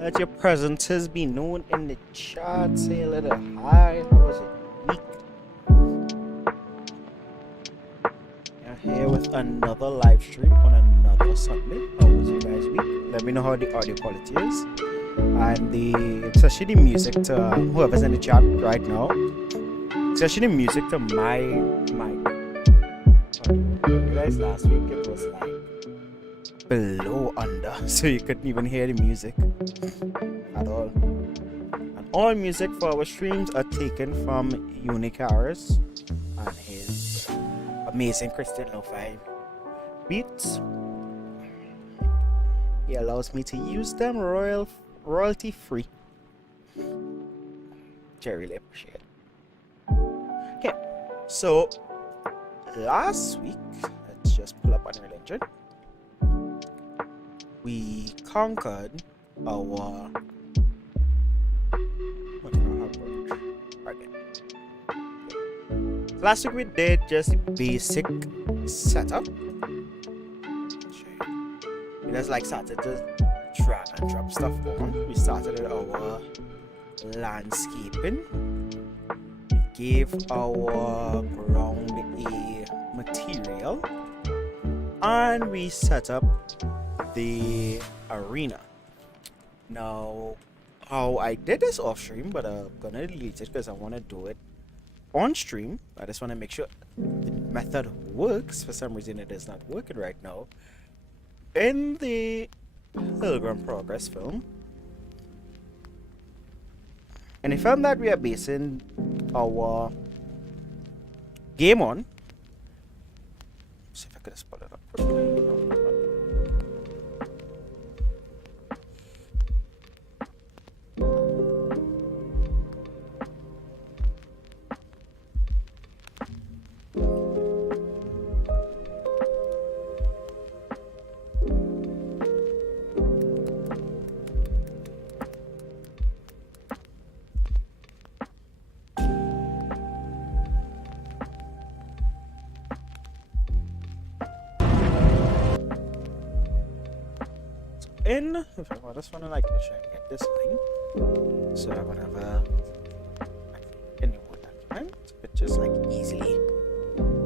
Let your presences be known in the chat. Say a little hi. How was it? Week. You're here with another live stream on another Sunday. How was you guys' week? Let me know how the audio quality is. And especially the music to whoever's in the chat right now. Especially the music to my mic. You guys, last week it was like below under, so you couldn't even hear the music at all. And all music for our streams are taken from Yoni Charis and his amazing Christian lo-fi beats. He allows me to use them royalty free, which I really appreciate. Okay, so last week, let's just pull up Unreal Engine. We conquered our last week we did just basic setup. We just like started to drag and drop stuff on. We started with our landscaping. We gave our ground a material, and we set up the arena. Now, how I did this off stream, but I'm gonna delete it because I want to do it on stream. I just want to make sure the method works. For some reason it is not working right now. In the Pilgrim Progress film, and the film that we are basing our game on, let's see if I could just pull it up quickly. I just want to like make sure I get this thing, so that whenever I any more document, it just like easily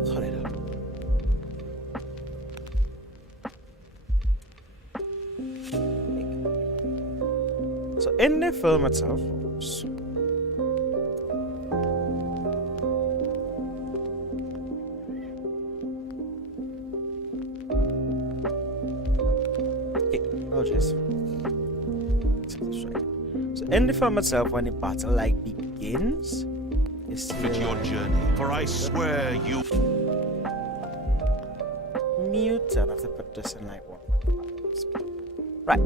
pull it up. So in the film itself, oops. In the film itself, when the battle like begins, you see your journey, for I swear you mute. I have to put this in like 1.5 speed. Right.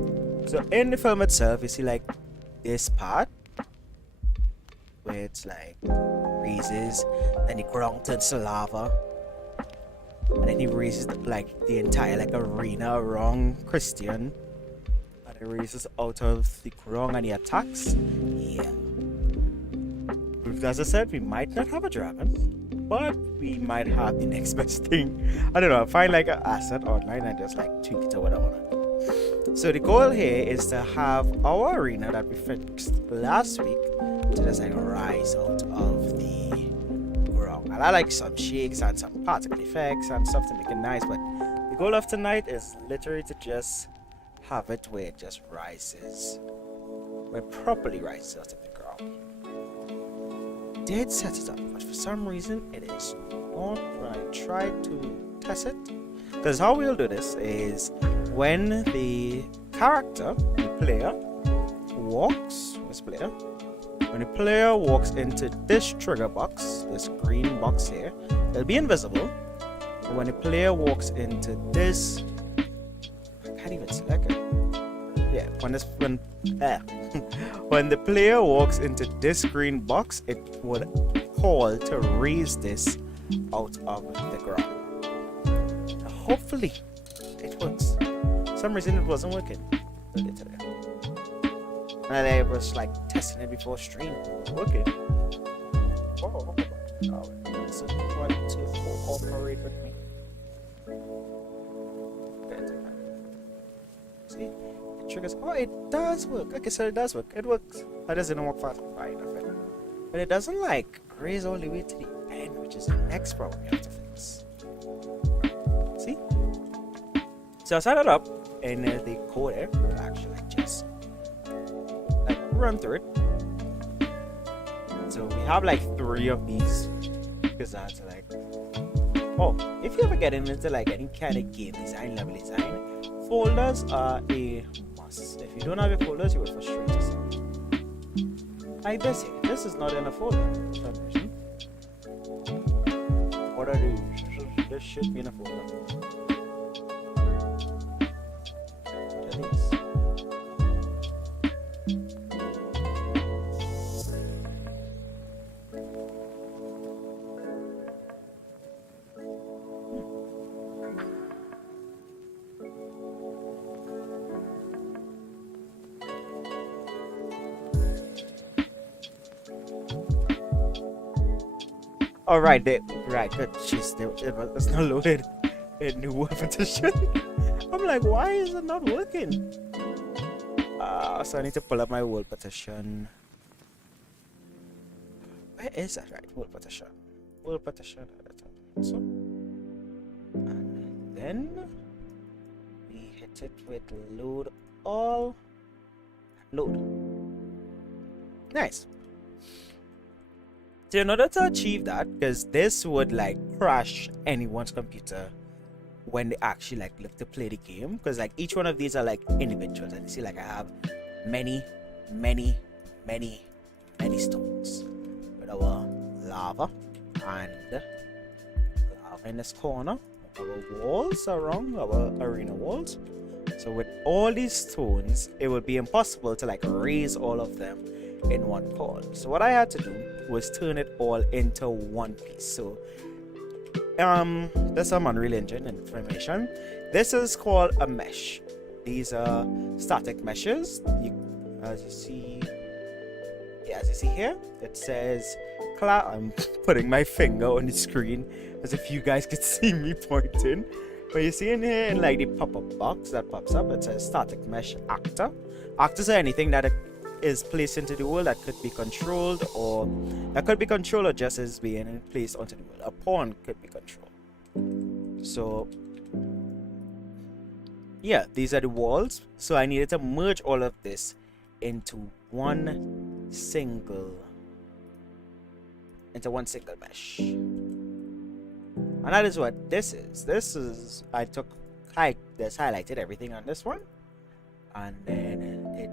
So in the film itself, you see like this part where it's like raises, then the ground turns to lava, and then he raises the entire like arena around Christian. It raises out of the ground and he attacks. Yeah. As I said, we might not have a dragon, but we might have the next best thing. I don't know, find like an asset online and just like tweak it to what I want to do. So the goal here is to have our arena that we fixed last week to just like rise out of the ground. And I like some shakes and some particle effects and stuff to make it nice, but the goal of tonight is literally to just have it where it just rises, where it properly rises out of the ground. Did set it up, but for some reason it is not. When I tried to test it, because how we'll do this is when the character, the player, walks, when the player walks into this trigger box, this green box here, it'll be invisible. But when the player walks into this can't even select it. Yeah, when the player walks into this green box, it would call to raise this out of the ground. Hopefully, it works. For some reason, it wasn't working earlier today. And I was like testing it before stream. Working. Oh, so want to cooperate with me. See, it triggers. Oh, it does work. Okay, so it does work. It works. It doesn't work fast. Fine, but it doesn't like raise all the way to the end, which is the next problem we have to fix. See? So I set it up, and the code there will actually just like run through it. So we have like 3 of these because that's like, oh, if you ever get into like any kind of game design, level design, folders are a must. If you don't have your folders, you will frustrate yourself. Like this here, this is not in a folder. What are these? This should be in a folder. What are these? Oh, right, good. Jeez, it's not loaded in new word petition. I'm like, why is it not working? So I need to pull up my world petition. Where is that? Right, world petition. World petition at the top. So, and then we hit it with load all. Load. Nice. So in order to achieve that, because this would like crash anyone's computer when they actually like look to play the game, because like each one of these are like individuals, and you see like I have many stones with our lava and lava in this corner, our walls around our arena walls. So with all these stones, it would be impossible to like raise all of them in one call. So what I had to do was turn it all into one piece. So there's some Unreal Engine information. This is called a mesh. These are static meshes. As you see here, it says I'm putting my finger on the screen as if you guys could see me pointing. But you see in here in like the pop-up box that pops up, it says static mesh actor. Actors are anything that is placed into the world that could be controlled, or just as being placed onto the world. A pawn could be controlled. So yeah, these are the walls. So I needed to merge all of this into one single mesh. And that is what this is. I just highlighted everything on this one, and then it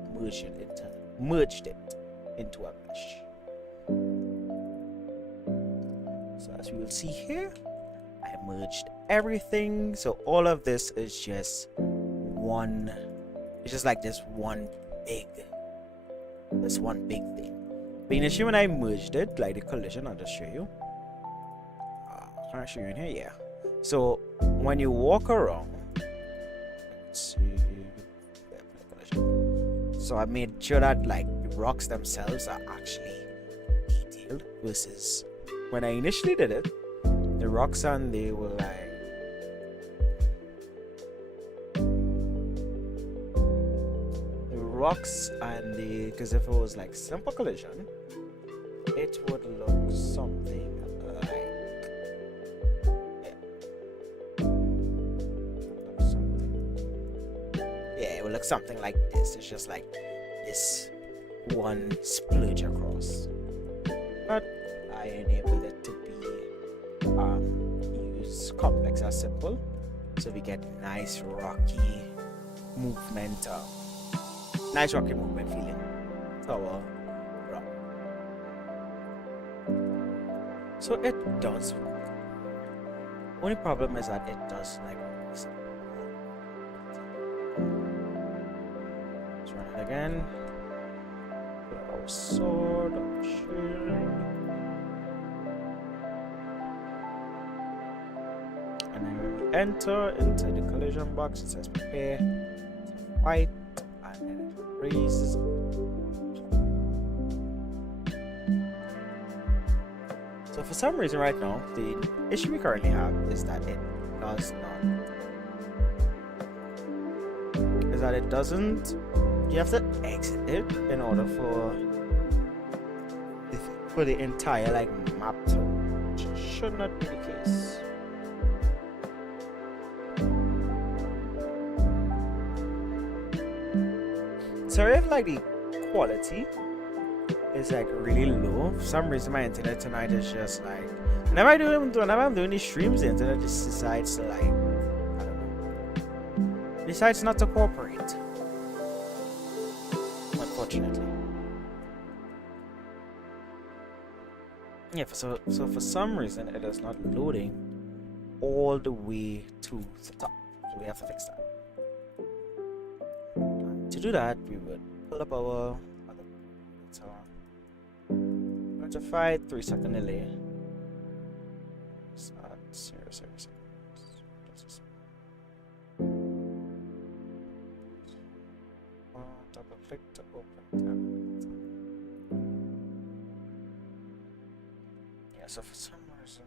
merged it into a mesh. So as you will see here, I merged everything. So all of this is just one. It's just like this one big thing. But initially when I merged it, like the collision, I'll just show you. Can I show you in here? Yeah. So when you walk around, let's see. So I made sure that like the rocks themselves are actually detailed versus when I initially did it, the rocks and they were like because if it was like simple collision, it would look something like it would look something like this. It's just like this one splurge across, but I enabled it to be use complex as simple, so we get nice rocky movement feeling to our rock. So it does work. Only problem is that it does like And again, put our sword on shield. And then when we enter into the collision box, it says prepare to fight, and then it raises. So for some reason right now, the issue we currently have is that it does not. Is that it doesn't. You have to exit it in order for the entire like map to, which should not be the case. Sorry if like the quality is like really low. For some reason my internet tonight is just like whenever I'm doing these streams, the internet just decides to like, I don't know, decides not to cooperate, unfortunately. Yeah, so for some reason it is not loading all the way to the top, so we have to fix that. To do that, we would pull up our other going to fight 3-second delay. Start 0 seconds. Double click to open tab. Yeah, so for some reason.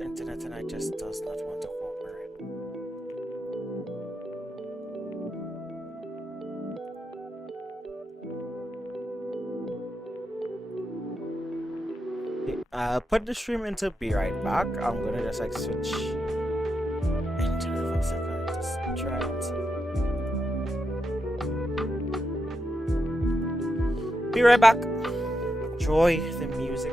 Internet tonight just does not want to cooperate. Put the stream into be right back. I'm gonna just like switch into it for a second. Just try and be right back. Enjoy the music.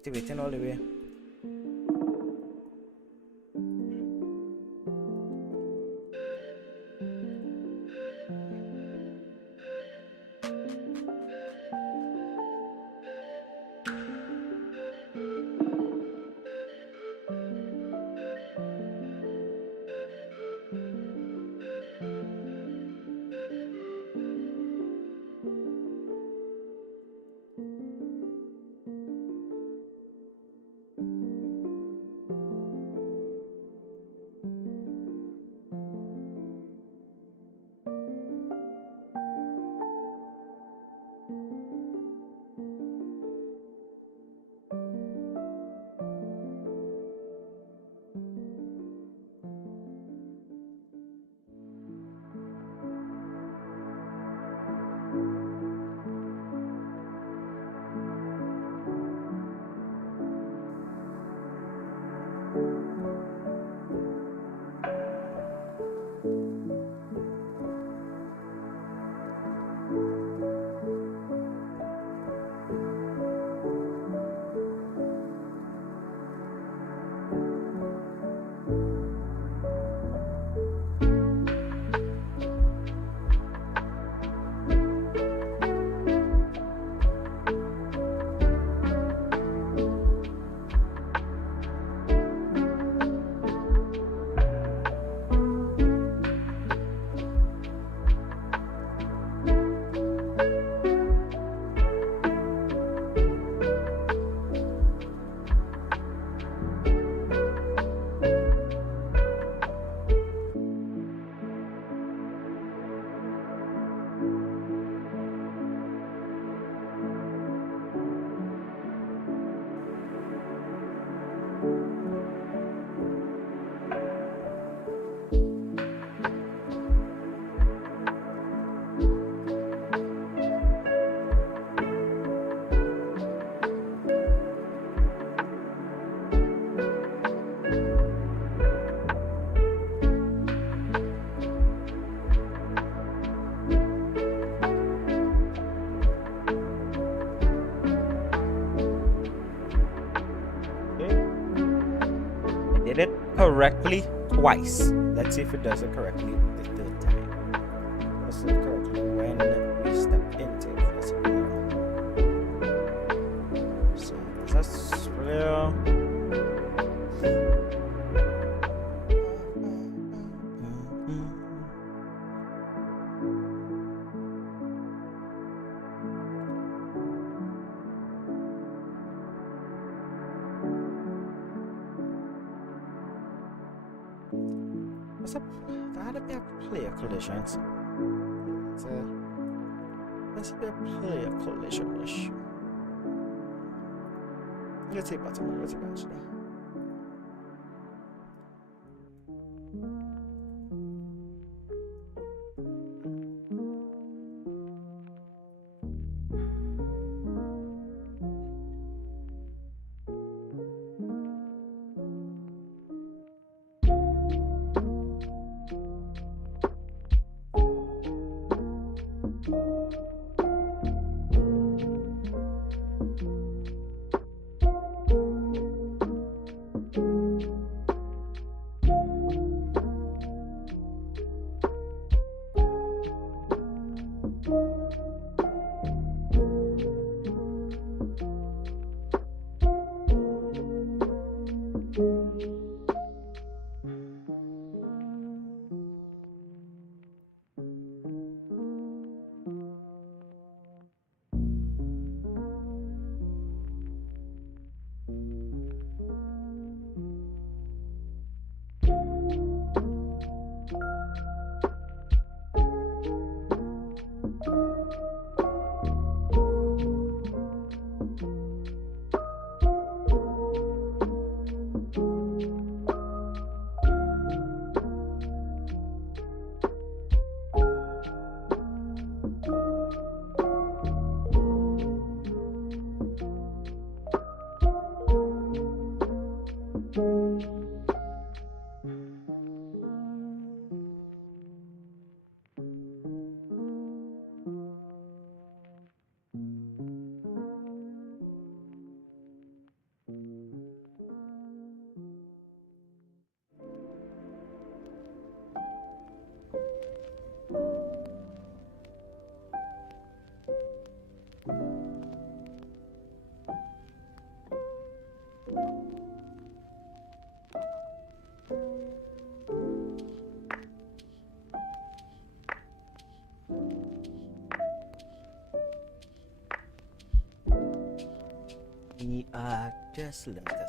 activating all the way. Did it correctly twice. Let's see if it does it correctly the third time. Does it correctly when we step into it. So that's real. What's up? That had to be a player collisions. Let's be a player collision issue. Let's see button. Let's see button. we are just limited.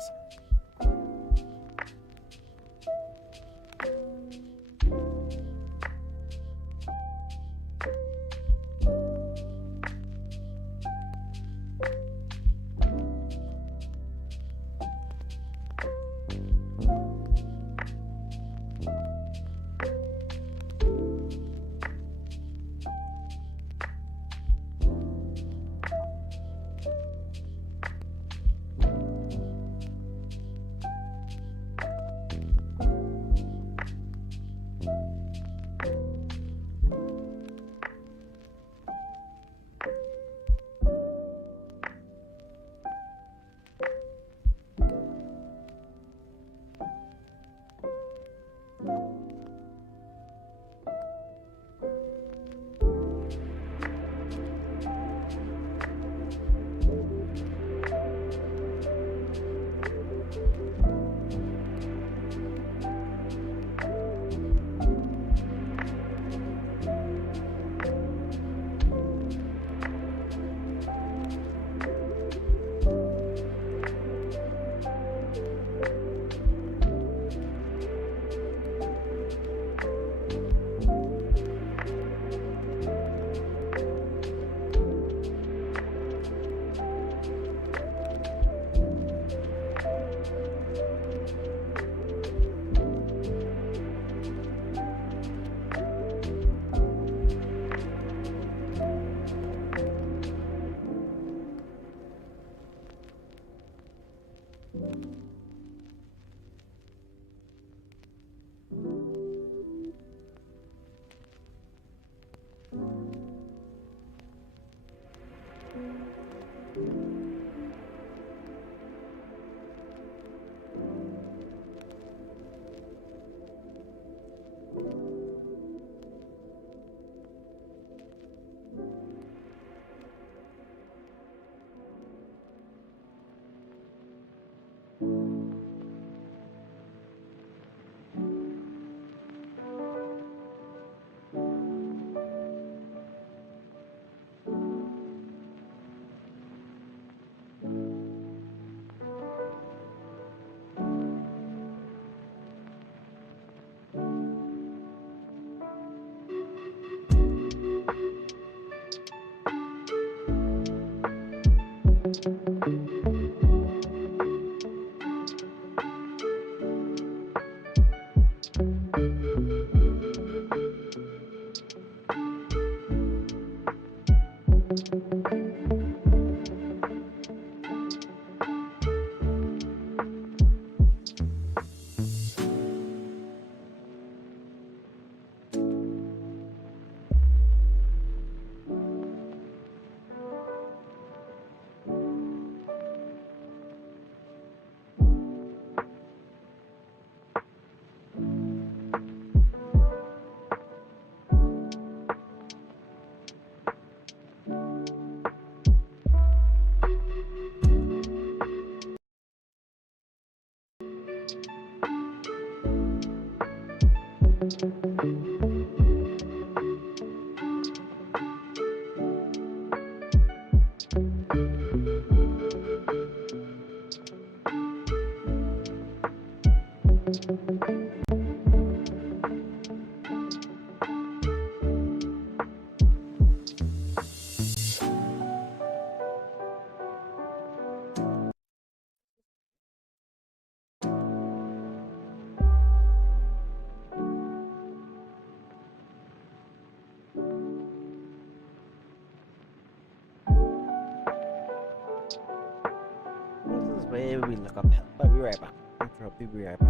This is where we look up help. I'll be right back. I'll probably be right back.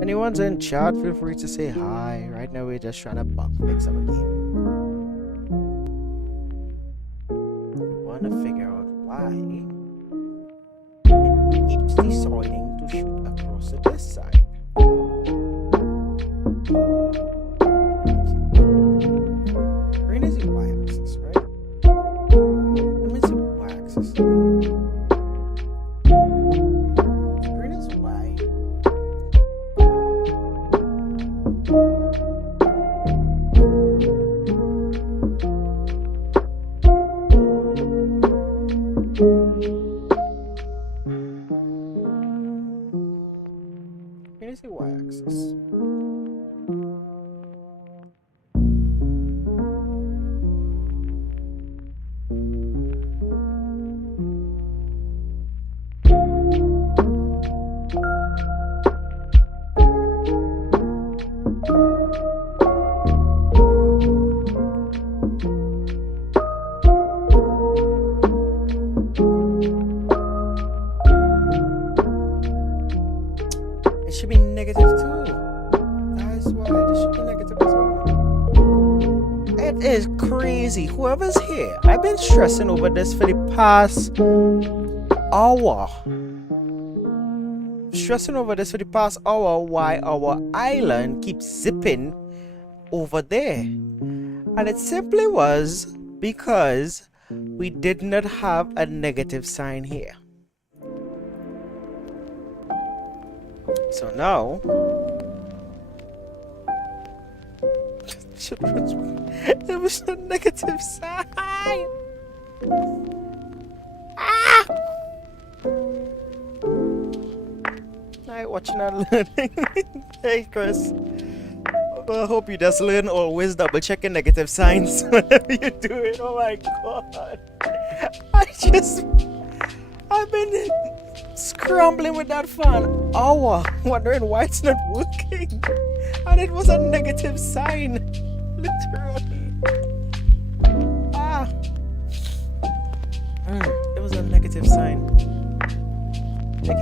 Anyone's in chat, feel free to say hi. Right now we're just trying to bug fix our game. We want to figure out why it keeps deciding to shoot across to this side. Green is the y-axis, right? Let me see y-axis. Green is y. Green is the y-axis. is crazy. Whoever's here, I've been stressing over this for the past hour. Why our island keeps zipping over there. And it simply was because we did not have a negative sign here. So now there was a negative sign. Alright, watching and learning. Hey Chris, I hope you just learn always double checking negative signs whenever you do it. Oh my god, I've been scrambling with that for an hour, wondering why it's not working, and it was a negative sign, literally. It was a negative sign. Okay.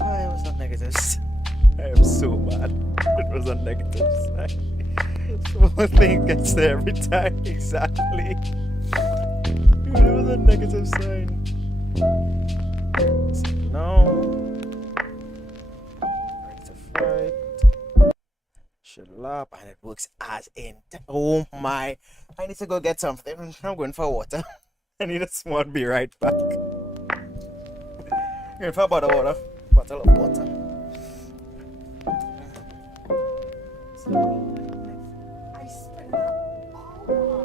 It was a negative sign. I am so mad. It was a negative sign. Small thing gets there every time. Exactly. It was a negative sign. So now, rectified. Shut up, and it works as in. Oh my! I need to go get something. I'm going for water. I need a small. Be right back. Going for a bottle of water. Bottle of water. I spent an hour.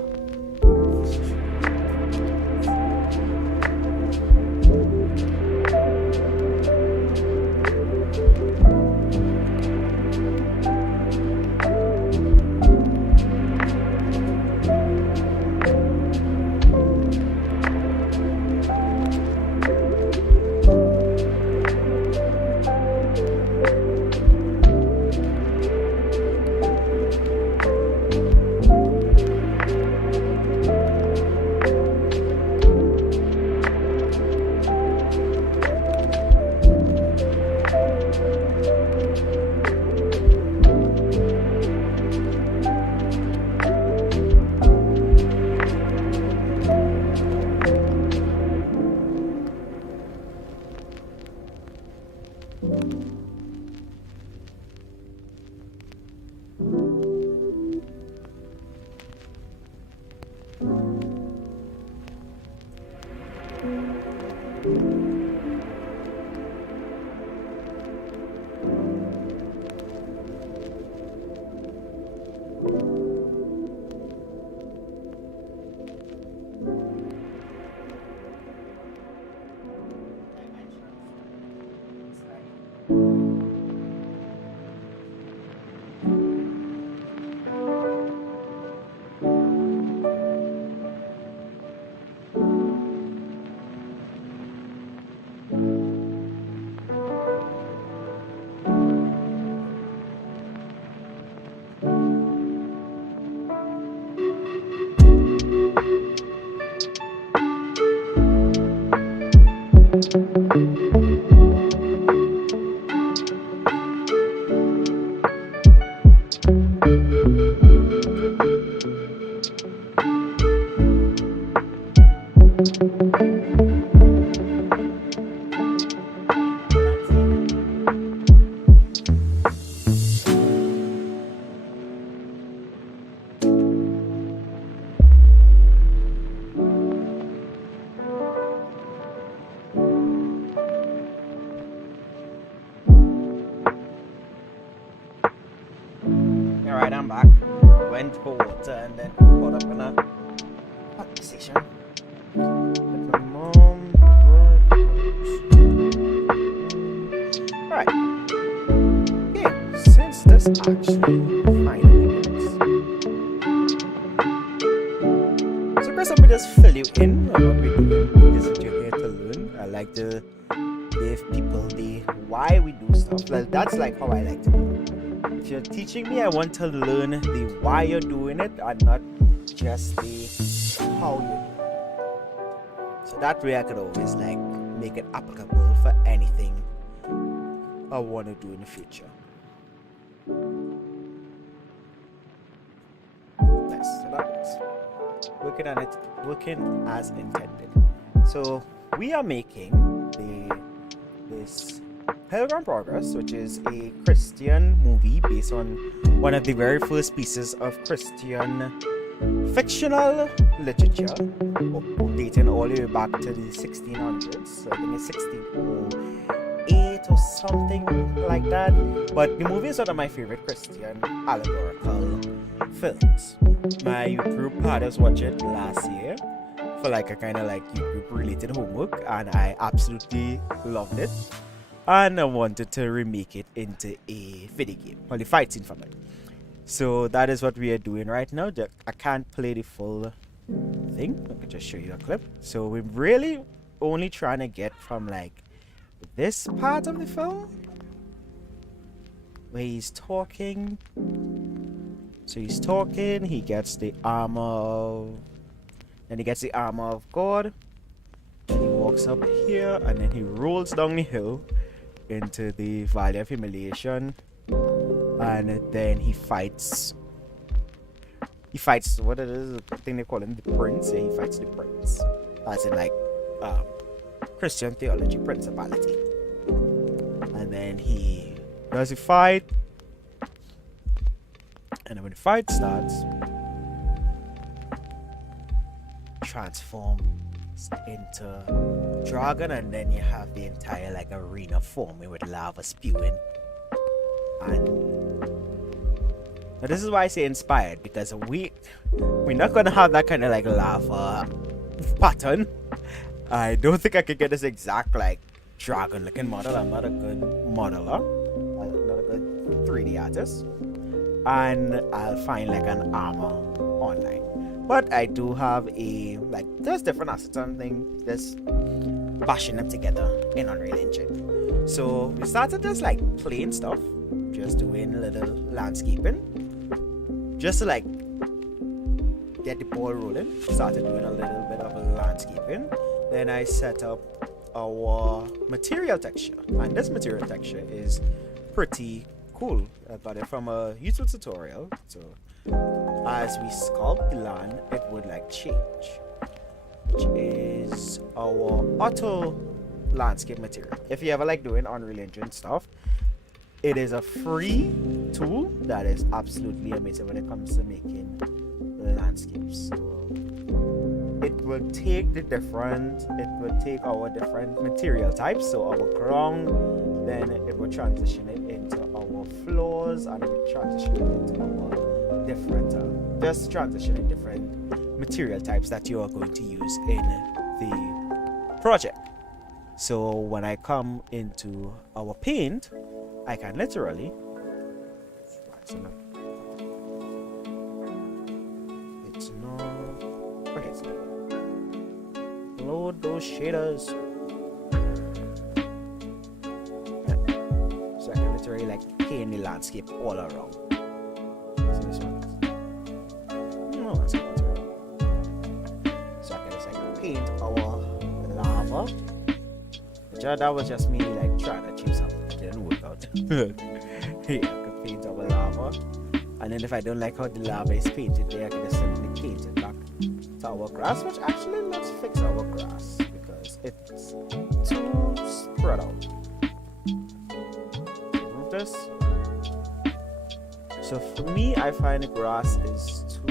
Alright, I'm back. Went for water and then caught up in a conversation with my mom. Alright. Yeah, since this actually finally works. So Chris, let me just fill you in on what we're doing. Isn't you here to learn? I like to give people the why we do stuff. Well, that's like how I like to do it. If you're teaching me, I want to learn the why you're doing it and not just the how you do it. So that way I could always like make it applicable for anything I want to do in the future. working as intended. So we are making this Pilgrim Progress, which is a Christian movie based on one of the very first pieces of Christian fictional literature, dating all the way back to the 1600s. So I think it's 1608 or something like that. But the movie is one of my favorite Christian allegorical films. My youth group had us watch it last year for like a kind of like youth group related homework, and I absolutely loved it. And I wanted to remake it into a video game, or the fight scene from it. So that is what we are doing right now. I can't play the full thing. I can just show you a clip. So we're really only trying to get from like this part of the film where he's talking. So he's talking, he gets the armor of, then he gets the armor of God. Then he walks up here and then he rolls down the hill into the Valley of Humiliation, and then he fights what it is, I think they call him the prince. Yeah, he fights the prince, as in like Christian theology principality. And then he does a fight, and then when the fight starts, transforms into dragon, and then you have the entire like arena forming with lava spewing. And now this is why I say inspired, because we're not gonna have that kind of like lava pattern. I don't think I could get this exact like dragon looking model. I'm not a good modeler, I'm not a good 3D artist, and I'll find like an armor online. But I do have there's different assets and things, just bashing them together in Unreal Engine. So we started just like plain stuff, just doing a little landscaping, just to like get the ball rolling. Started doing a little bit of landscaping. Then I set up our material texture, and this material texture is pretty cool. I got it from a YouTube tutorial. So as we sculpt the land, it would like change, which is our auto landscape material. If you ever like doing Unreal Engine stuff, it is a free tool that is absolutely amazing when it comes to making landscapes. So it will take our different material types. So our ground, then it will transition it into our floors, and it will transition it into our different material types that you are going to use in the project. So when I come into our paint, I can literally load those shaders. So I can literally like paint the landscape all around. So this one. So I can just like paint our lava. That was just me like trying to achieve something. It didn't work out. Yeah, I could paint our lava. And then if I don't like how the lava is painted there, I can just simply paint it back to our grass, which actually let's fix our grass because it's too spread out. Remove this. So for me, I find the grass is too...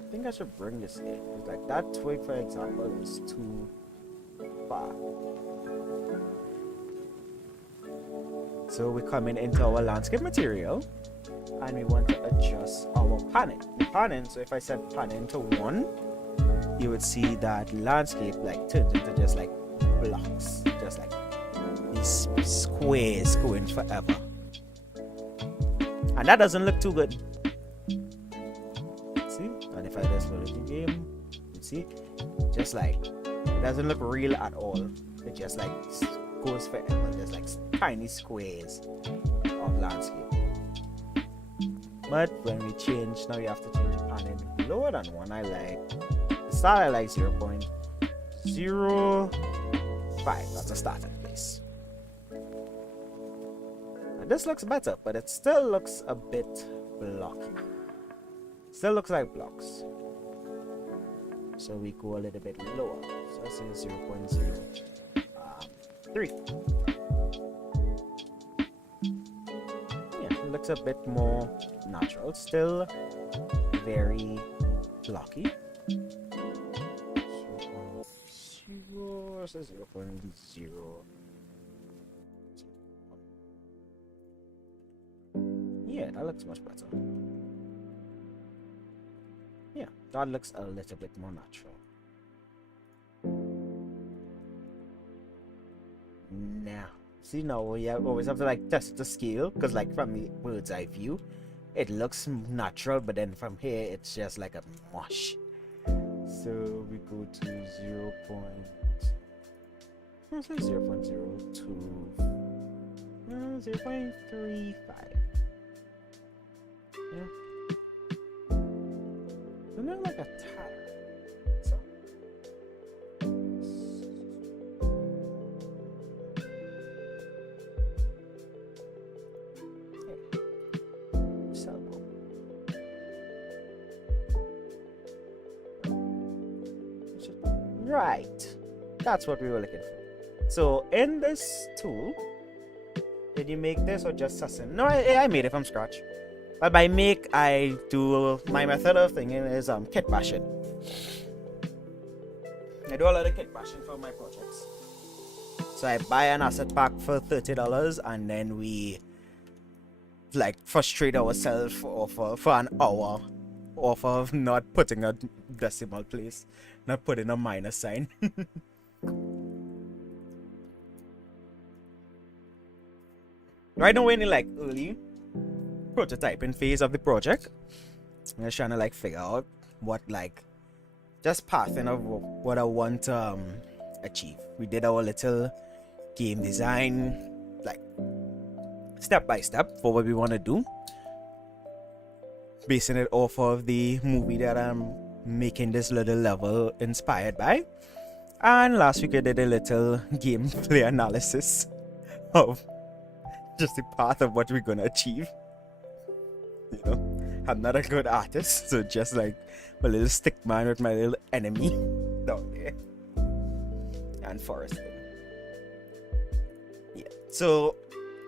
I think I should bring this in. Like that twig, for example, is too far. So we're coming into our landscape material, and we want to adjust our panning. The panning, so if I set panning to 1, you would see that landscape like turns into just like blocks, just like these squares going forever, and that doesn't look too good. See, and if I just load the game, you see, just like it doesn't look real at all. It just like goes forever. There's like tiny squares of landscape. But when we change, now you have to change the panning lower than 1. I like the start. I like 0.05. That's a starting place. And this looks better, but it still looks a bit blocky. Still looks like blocks. So we go a little bit lower. So I say 0.03. Yeah, it looks a bit more natural. Still very blocky. 0.0, so 0.0. Yeah, that looks much better. Yeah, that looks a little bit more natural. Now, see, now we always have to like test the scale, because like from the bird's eye view, it looks natural, but then from here it's just like a mush. So we go to 0. Let's say 0.02, 0.35. Yeah. So not like a tire. So. Right, that's what we were looking for. So in this tool, did you make this or just sussing? No, I made it from scratch. But by make, I do my method of thinking is kit bashing. I do a lot of kit bashing for my projects. So I buy an asset pack for $30, and then we like frustrate ourselves for an hour off of not putting a decimal place, not putting a minus sign. Right now we're in the like early prototyping phase of the project. I'm just trying to like figure out what like just pathing of what I want to achieve. We did our little game design like step by step for what we want to do, basing it off of the movie that I'm making this little level inspired by. And last week I did a little gameplay analysis of just the path of what we're gonna achieve. You know, I'm not a good artist, so just like my little stick man with my little enemy down there and forest thing. Yeah, so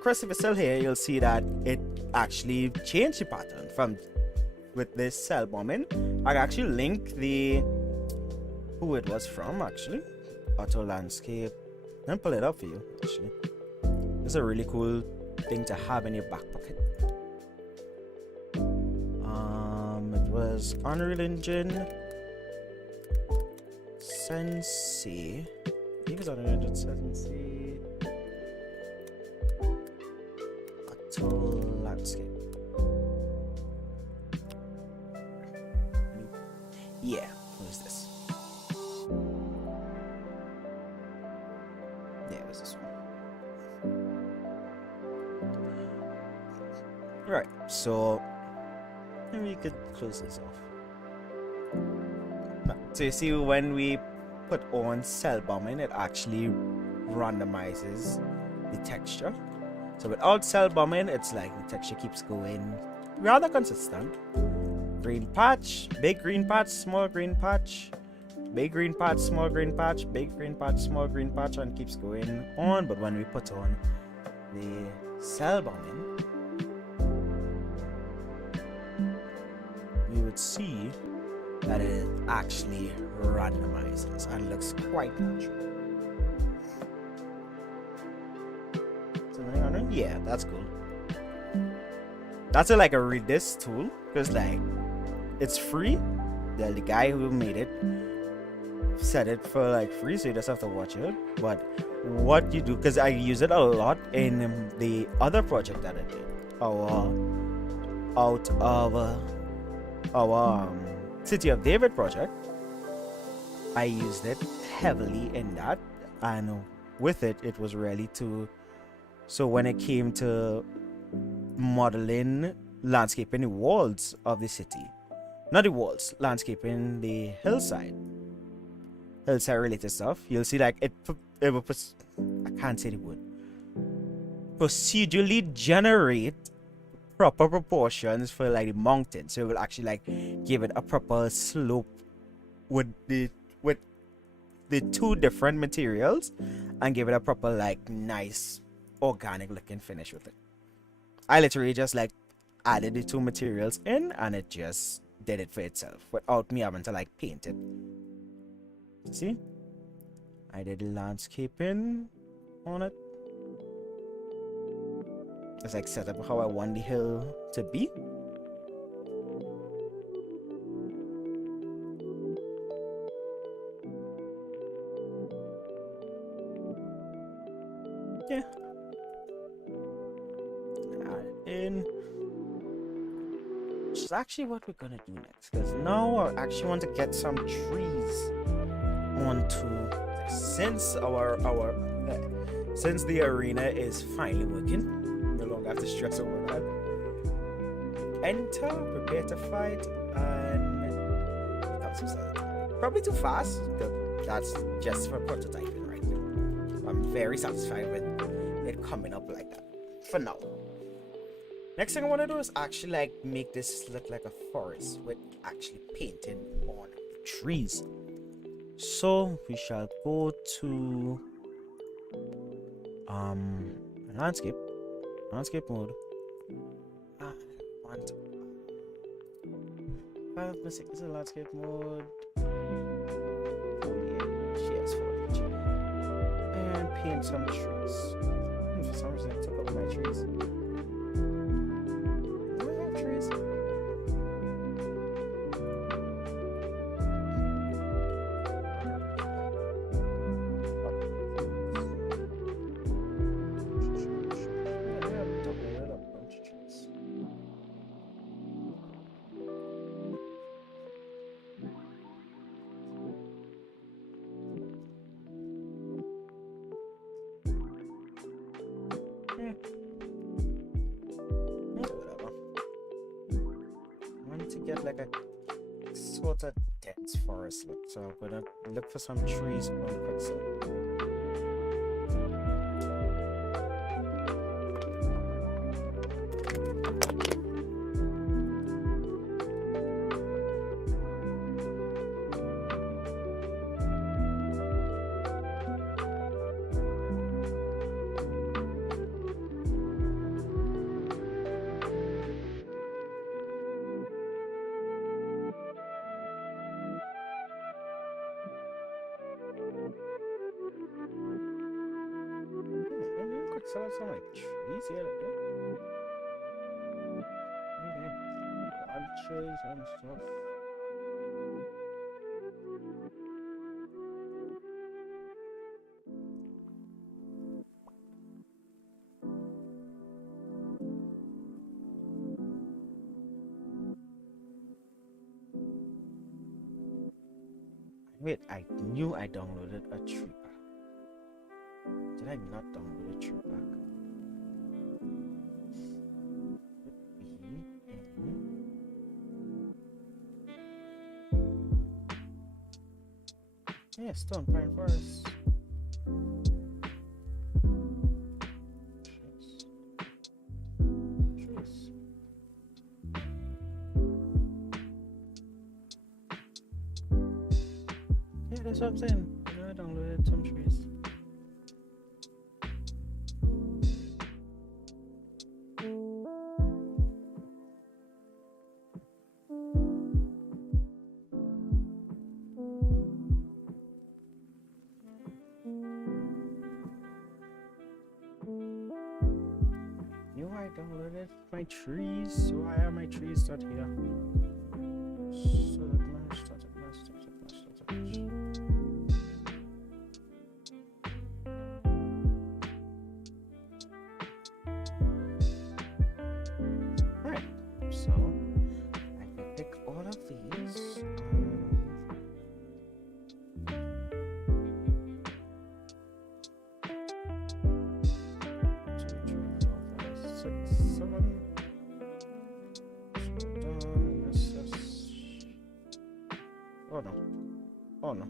Chris, if you're still here, you'll see that it actually changed the pattern from with this cell bombing. I actually link the who it was from actually. Auto landscape. Let me pull it up for you actually. It's a really cool thing to have in your back pocket. It was Unreal Engine Sensei. I think it's Unreal Engine Sensei Auto Landscape. Yeah, what is this? Yeah, it was this one. Right, so maybe we could close this off. So you see, when we put on cell bombing, it actually randomizes the texture. So without cell bombing, it's like the texture keeps going rather consistent. Green patch, big green patch, small green patch, big green patch, small green patch, big green patch, small green patch, and keeps going on. But when we put on the cell bombing, we would see that it actually randomizes and looks quite natural. Something on it? Yeah, that's cool. That's like a read this tool, because like it's free. The guy who made it set it for like free, so you just have to watch it. But what you do, because I use it a lot in the other project that I did, our City of David project. I used it heavily in that, and with it was really so when it came to modeling landscaping the walls of the city, not the walls, landscaping the hillside related stuff, you'll see like it will put, I can't say the word, procedurally generate proper proportions for like the mountain, so it will actually like give it a proper slope with the two different materials and give it a proper like nice organic looking finish with it. I literally just like added the two materials in and it just did it for itself without me having to like paint it. See, I did the landscaping on it. It's like set up how I want the hill to be. Yeah. Add it in. Which is actually what we're gonna do next, because now I actually want to get some trees onto, since since the arena is finally working, no longer have to stress over that. Enter, prepare to fight, and probably too fast. That's just for prototyping right now. I'm very satisfied with it coming up like that for now. Next thing I want to do is actually like make this look like a forest with actually painting on trees. So we shall go to landscape mode. I want 5 is a landscape mode. Yes, and paint some trees. For some reason I took up my trees. Trees. Get like a sort of dense forest look, so I'm gonna look for some trees on Pixel. Select some like trees here, branches and stuff. Wait, I knew I downloaded a tree pack. Did I not download a tree pack? Yeah, stone pine forest. Trees. Yeah, that's what I'm saying. I downloaded some trees. Downloaded my trees. Why are my trees not here? Alright, so I can pick all of these. 7. Oh no. Oh no.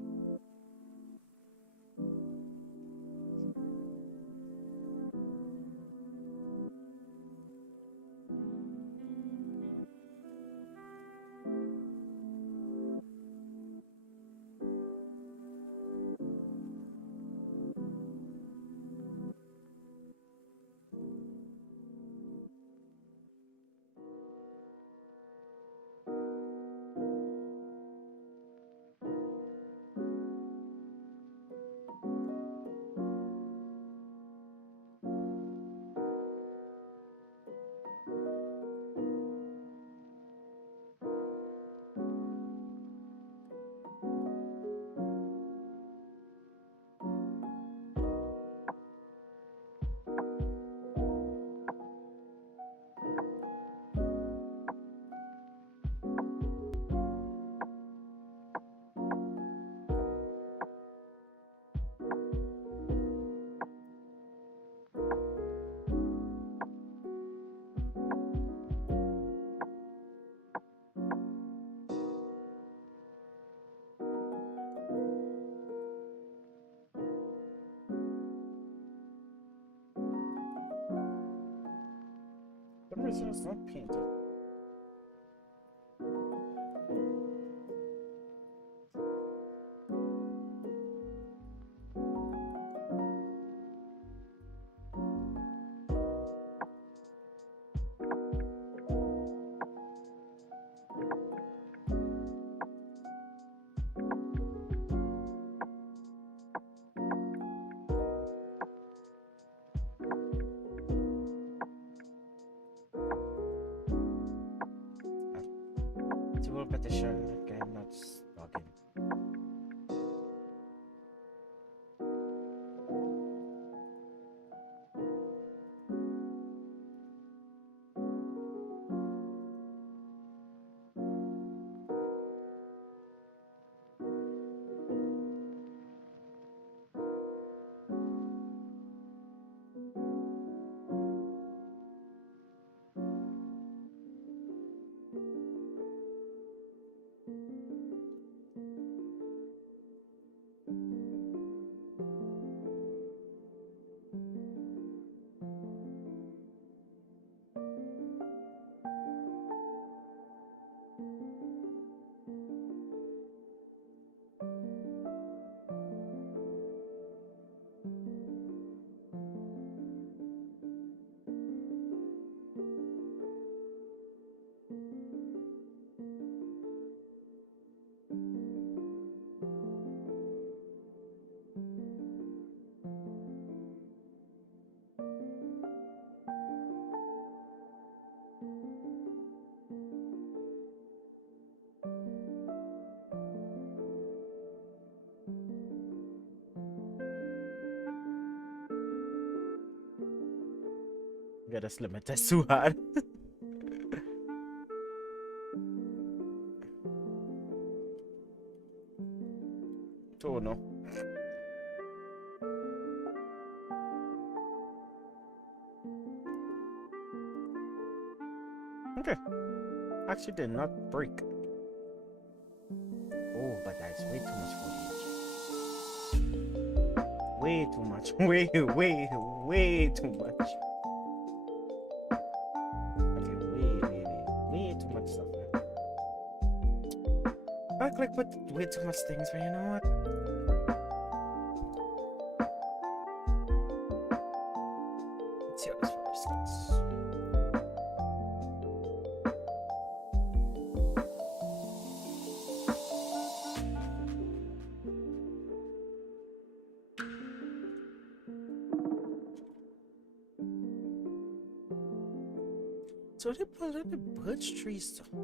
It's not painted. Civil petition. Okay, I'm not logging. Get a limit test too hard. Oh no. Okay. Actually did not break. Oh, but that's way too much footage. Way too much. Way too much. Okay, way too much stuff. I click put way too much things, but you know what? Let's see how this first looks. So they pulled out the birch trees though.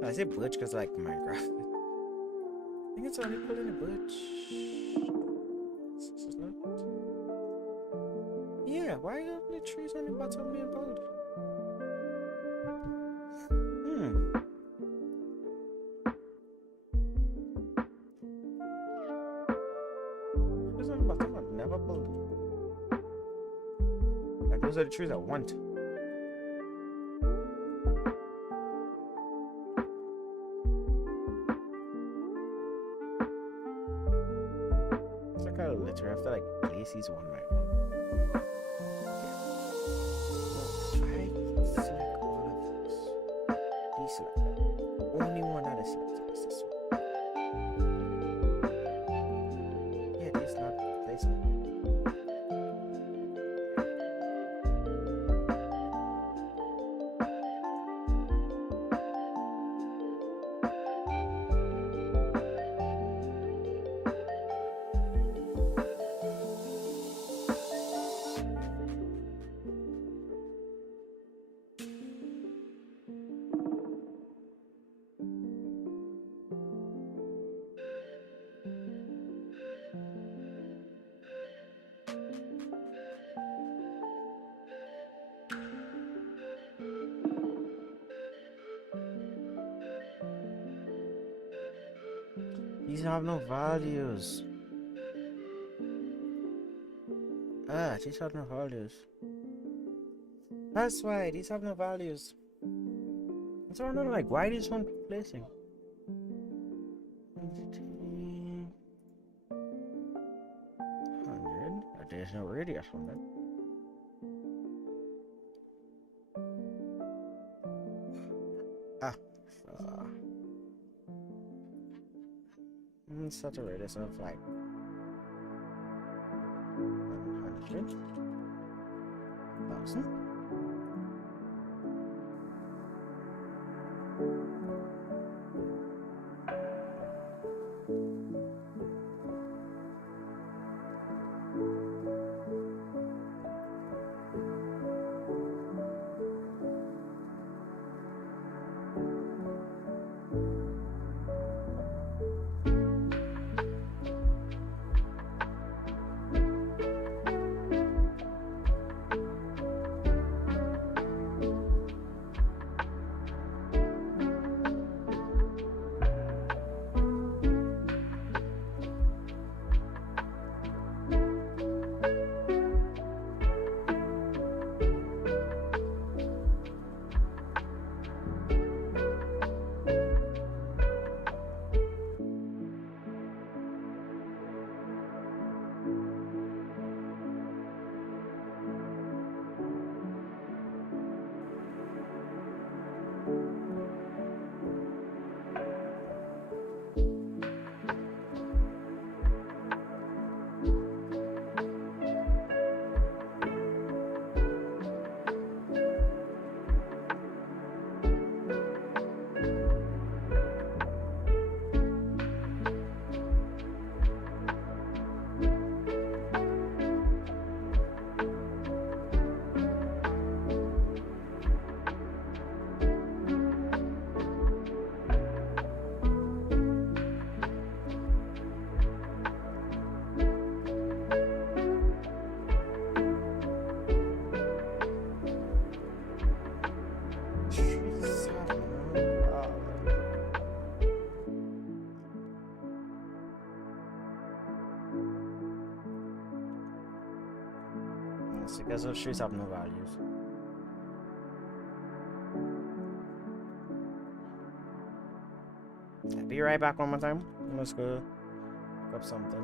No, I say birch because like Minecraft. I think it's only pulled in the birch. This is not. Yeah, why are the trees on the bottom being pulled? Trees on the bottom are never pulled. Like those are the trees I want. Literally have to like place these one by one. Okay. So I select all of this. Deselect that. Only one that is selected is this one. Yeah, this not placement. These have no values. These have no values. That's why these have no values. And so I'm not like, why this one placing? Entity 100. There's no radius on it. set a radius of like 100,000. It's because those trees have no values. I'll be right back one more time. Let's go look up something.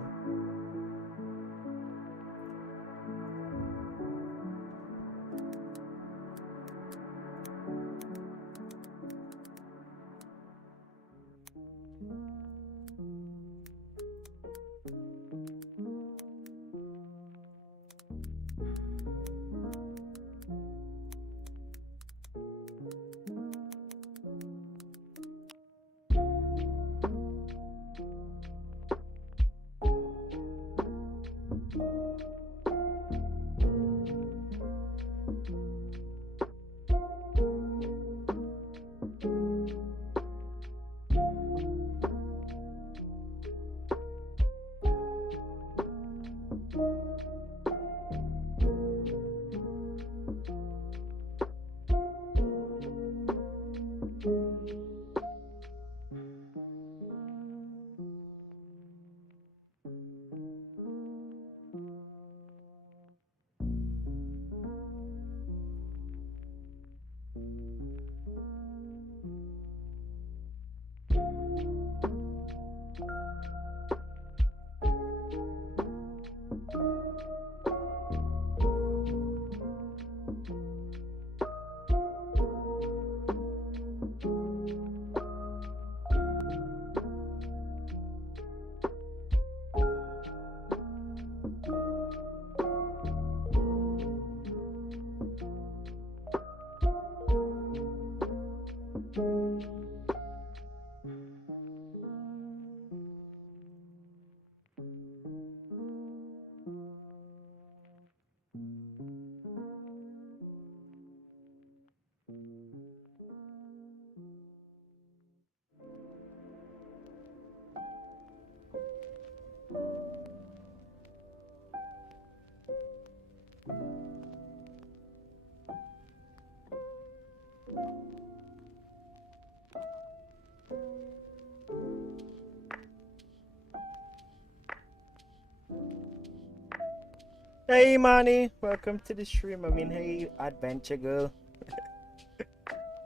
Hey Manny, welcome to the stream. I mean, hey adventure girl.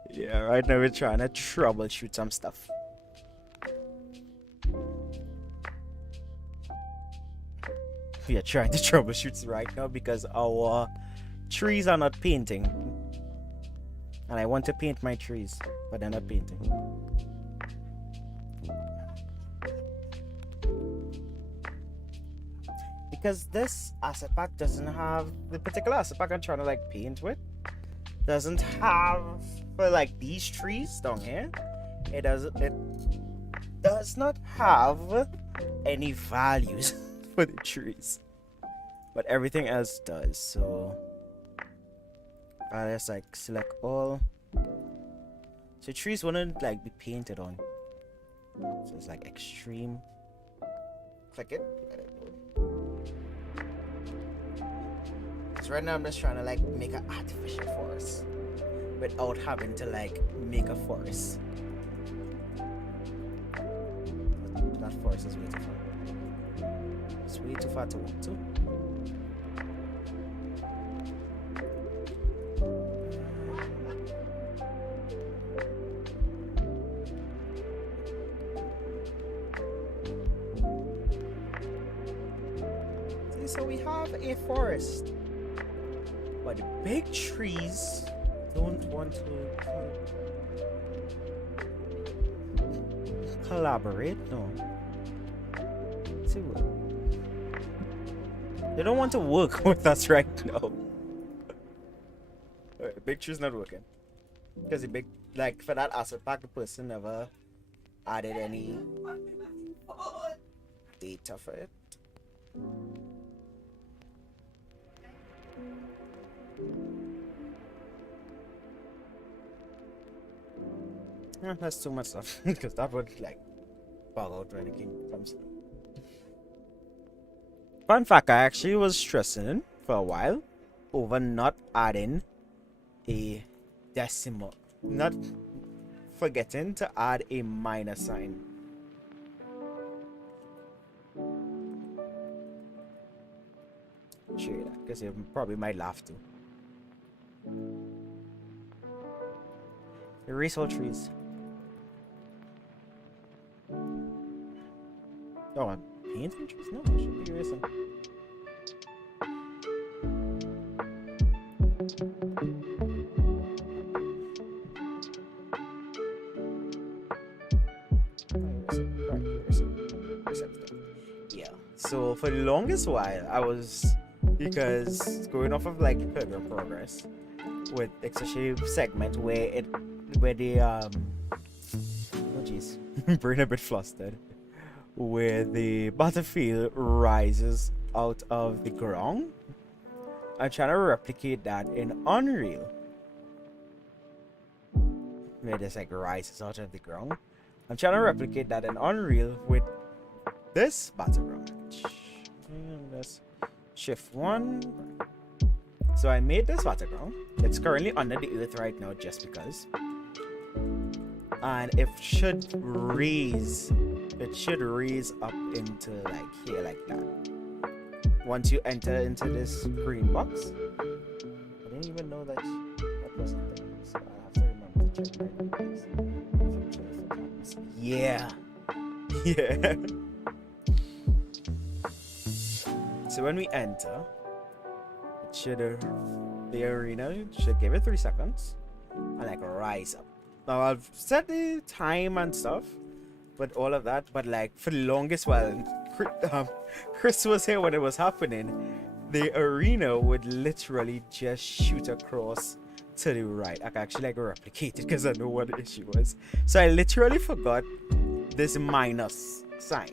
Yeah, right now we're trying to troubleshoot some stuff. We are trying to troubleshoot right now because our trees are not painting. And I want to paint my trees, but they're not painting. because this asset pack doesn't have the particular asset pack I'm trying to like paint with, doesn't have for like these trees down here. It does not have any values for the trees, but everything else does. So I just like select all. So trees wouldn't like be painted on. So it's like extreme. Click it. Let it load. So right now I'm just trying to like make an artificial forest without having to like make a forest. That forest is way too far. It's way too far to walk to. So we have a forest, but the big trees don't want to collaborate. No, see what? They don't want to work with us right now. The big tree's not working because the big, like for that asset pack, the person never added any data for it. That's too much stuff because that would like bug out when the king comes. Fun fact, I actually was stressing for a while over not adding a decimal, not forgetting to add a minus sign. Show you that because you probably might laugh too. Erase all trees. Oh, I'm painting trees? No, I should be erasing. Yeah. So for the longest while, I was, because going off of like Pilgrim Progress, with especially segment where the oh jeez, brain a bit flustered, where the battlefield rises out of the ground. I'm trying to replicate that in Unreal, where this like rises out of the ground. I'm trying to replicate that in Unreal with this battleground. Let's shift 1. So I made this battleground. It's currently under the earth right now just because. And it should raise up into like here like that. Once you enter into this green box. I didn't even know that wasn't there. So I have to remember to check my numbers. Yeah. Yeah. So when we enter, the arena should give it 3 seconds and like rise up. Now I've set the time and stuff, but all of that, but like for the longest while, Chris was here when it was happening, the arena would literally just shoot across to the right. I can actually like replicate it because I know what the issue was. So I literally forgot this minus sign.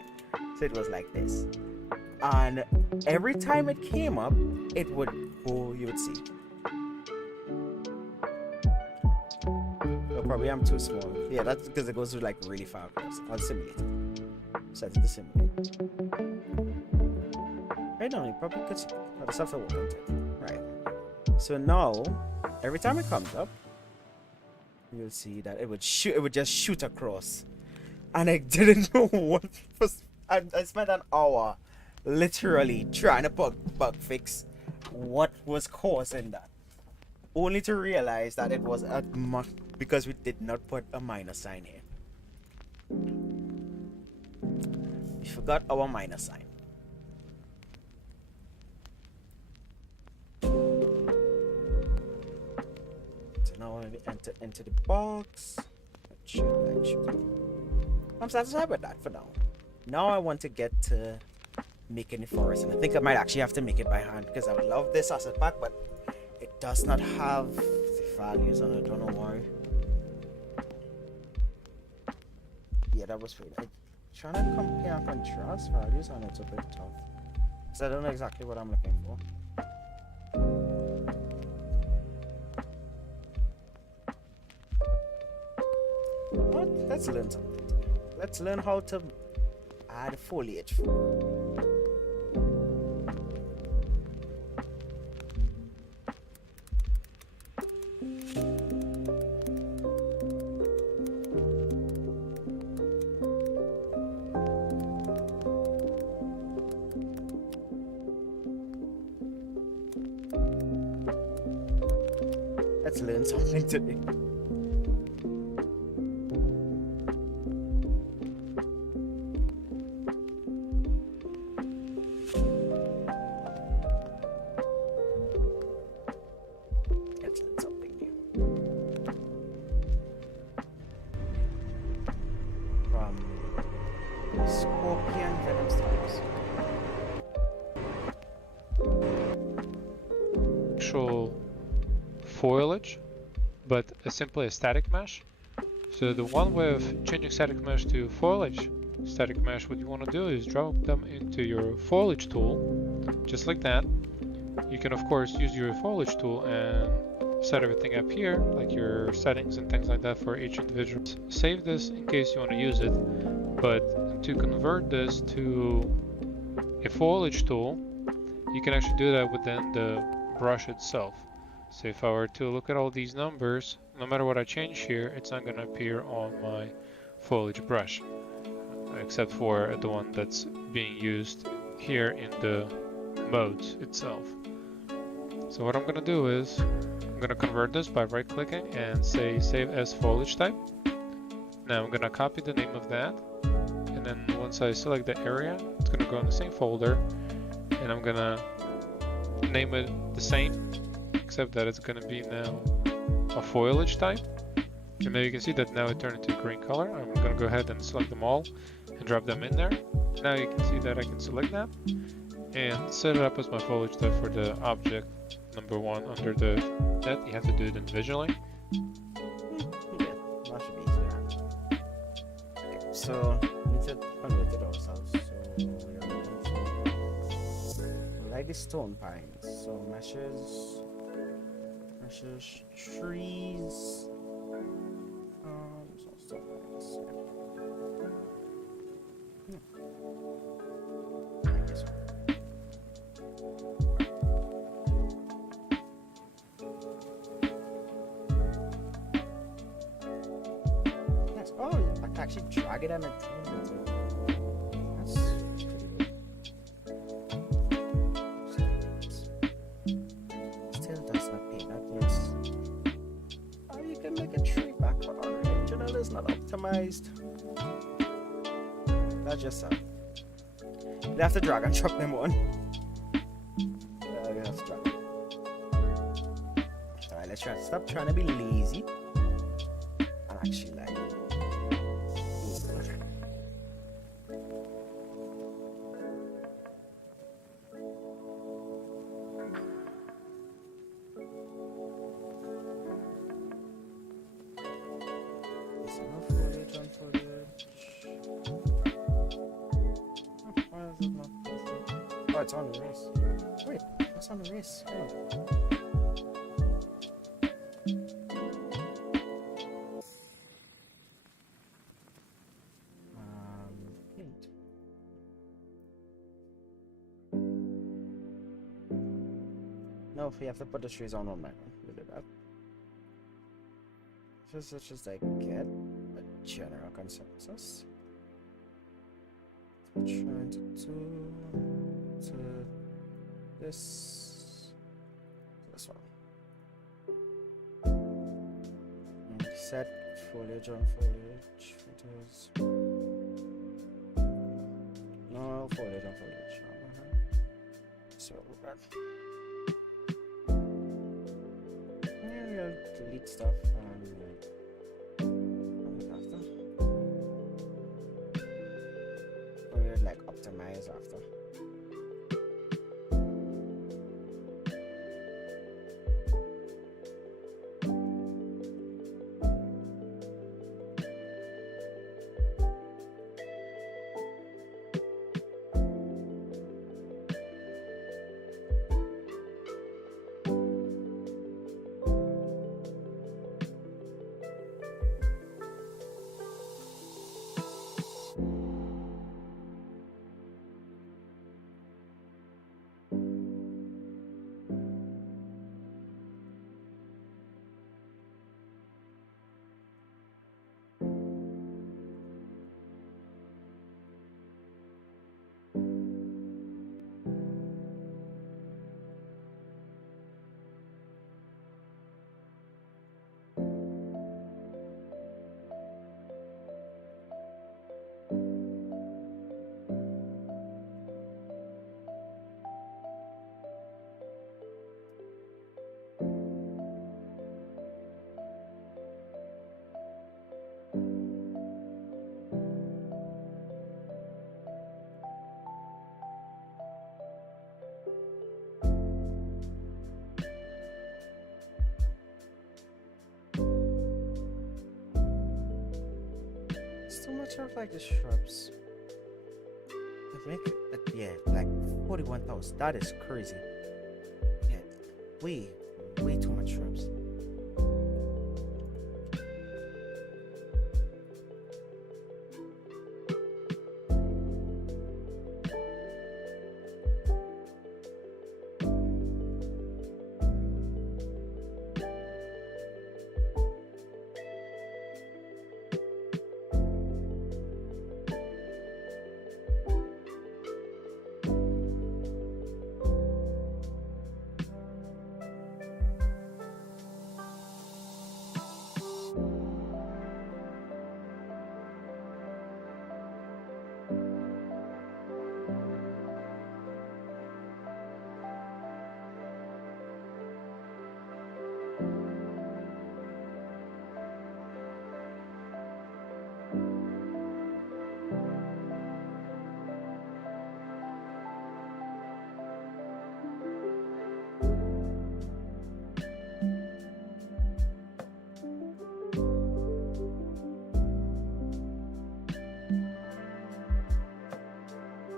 So it was like this. And every time it came up, it would go, you would see. Oh, probably I'm too small. Yeah, that's because it goes like really far across. I'll simulate it. Set it to simulate. Right now, you probably could see. I just have to work on it. Right. So now, every time it comes up, you'll see that it would shoot. It would just shoot across, and I didn't know what was. I spent an hour literally trying to bug fix what was causing that, only to realize that it was because we did not put a minus sign here. We forgot our minus sign. So now when we enter into the box, I'm satisfied with that for now. Now I want to get to making the forest, and I think I might actually have to make it by hand because I would love this asset pack, but it does not have the values on it. I don't know why. Yeah, that was weird. I'm trying to compare and contrast values and it's a bit tough. So I don't know exactly what I'm looking for. What? Let's learn something today. Let's learn how to add foliage. Let's learn something today. Let's learn something new. From Scorpion Venom Stars. Actual foliage, but simply a static mesh. So the one way of changing static mesh to foliage static mesh, what you want to do is drop them into your foliage tool, just like that. You can of course use your foliage tool and set everything up here, like your settings and things like that for each individual. Save this in case you want to use it, but to convert this to a foliage tool, you can actually do that within the brush itself. So if I were to look at all these numbers, no matter what I change here, it's not going to appear on my foliage brush, except for the one that's being used here in the modes itself. So what I'm going to do is, I'm going to convert this by right clicking and say save as foliage type. Now I'm going to copy the name of that, and then once I select the area, it's going to go in the same folder, and I'm going to name it the same, except that it's going to be now a foliage type. And now you can see that now it turned into a green color. I'm going to go ahead and select them all and drop them in there. Now you can see that I can select that and set it up as my foliage type for the object number 1 under the net. You have to do it individually. Yeah, that should be easy. Okay, so we need to convert it ourselves. So we are going to like the stone pines. So meshes, trees, some stone pines. Yeah. Like this one. Nice. Oh, I can actually drag it and maintain it. That's pretty good. Still does not pay that, yes. Oh, you can make a tree back, but our original is not optimized. That's just sad. You have to drag and drop them on. You have to drag. Alright, let's try. Stop trying to be lazy and actually like. Is there no foliage on foliage? Why is it not? Oh, it's on the race. Wait, what's on the race? Hold on. Paint. No, we have to put the trees on one by one. We'll do that. Let's just like get a general consensus. Trying to do to this one. And set foliage on foliage. It is no foliage on foliage. So that. Yeah, we'll delete stuff and after. Or we'll like optimize after. It's too much of like the shrubs. Make it, yeah, like 41,000. That is crazy. Yeah, way too much shrubs.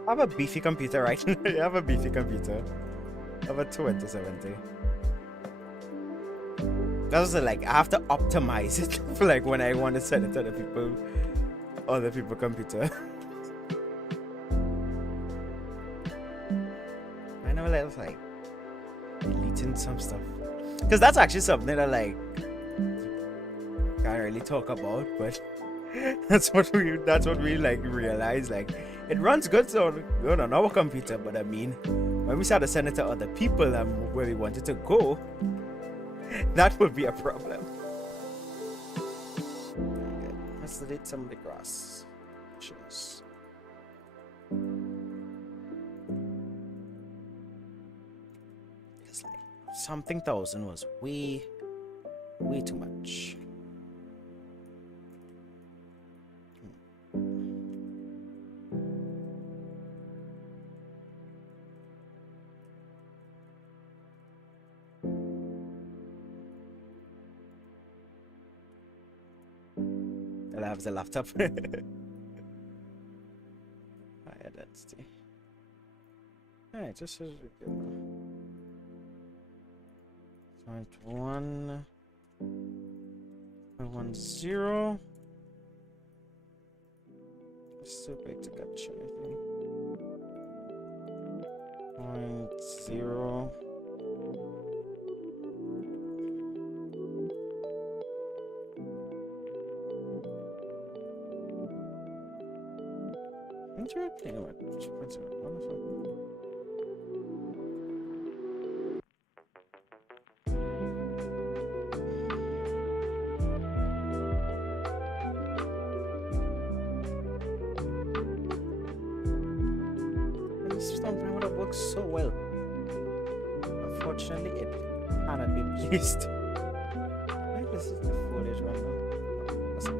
I have a beefy computer, right? I have a beefy computer. I have a 2070. That's like I have to optimize it for like when I want to send it to other people computer. I know I was like deleting some stuff. Because that's actually something that like can't really talk about, but that's what we like realize. Like it runs good on our computer, but I mean when we start to send it to other people and where we want it to go, that would be a problem. Okay, let's delete some of the grass. Cheers. It's like something thousand was way too much. I have the laptop. Yeah, that's the. Alright, just as we go. 0.1 0.10. It's too big to capture anything. 0.0. Anyway, this stumping would have worked so well. Unfortunately, it cannot be placed. I think this is the foliage one now. Must be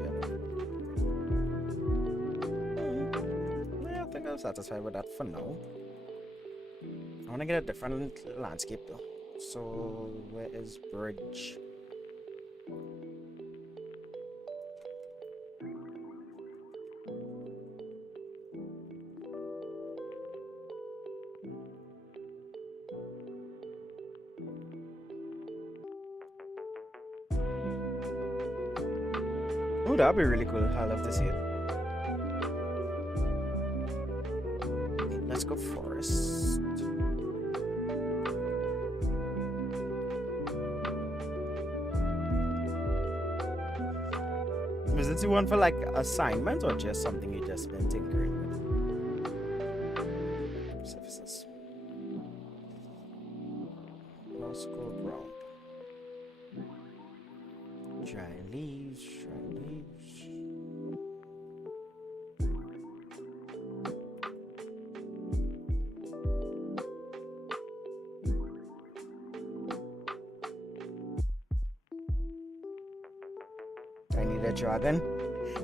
I think I'm satisfied with that for now. I want to get a different landscape though. So where is bridge? Oh, that'd be really cool. I'd love to see it. Let's go forest. Is it one for like assignment or just something you just been tinkering with? Surfaces. Let's go around. Dry leaves, dry leaves. I need a dragon.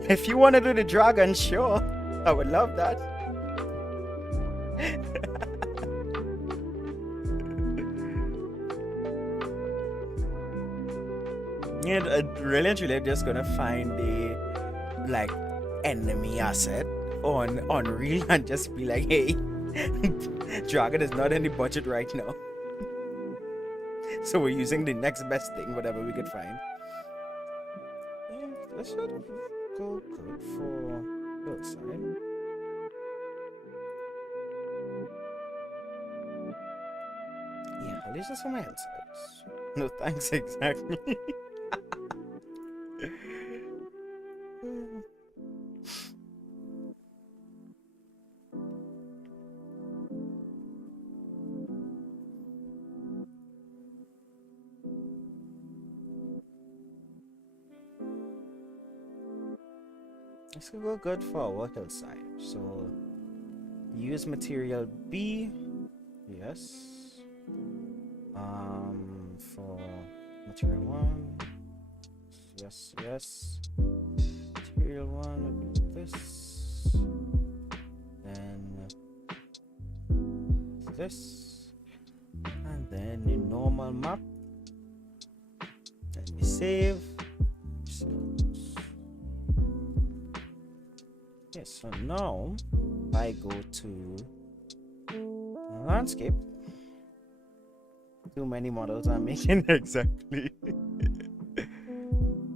If you want to do the dragon, sure. I would love that. Yeah, really and truly, I'm just gonna find the like enemy asset on Unreal and just be like, hey, Dragon is not in the budget right now. So we're using the next best thing, whatever we could find. Yeah, this should go good for hillside. Yeah, at least it's for my hillsides. No thanks, exactly. This could go good for our hillside. So use material B. Yes. For material 1. Yes, yes. Material 1 would be this. Then this. And then the normal map. Let me save. Yes, so now I go to landscape. Too many models I'm making. Exactly.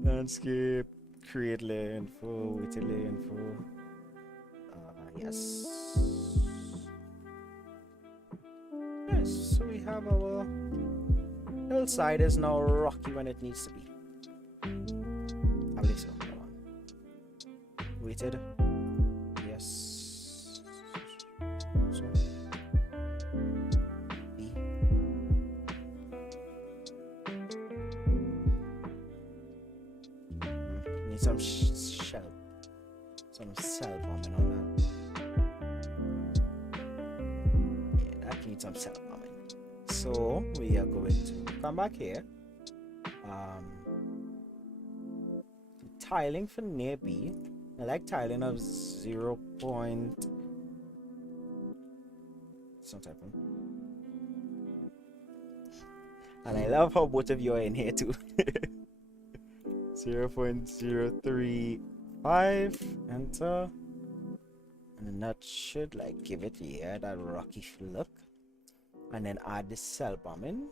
Landscape, create layer info, weighted layer info. Yes. Yes, so we have our hillside is now rocky when it needs to be. I believe so. Hold on. Weighted. Yes. So B. Need some shell, some cell bombing on that. Yeah, that needs some cell bombing. So we are going to come back here. Tiling for near B. I like tiling of 0. Some type of. And I love how both of you are in here too. 0.035. Enter. And then that should like give it that rocky look. And then add the cell bombing.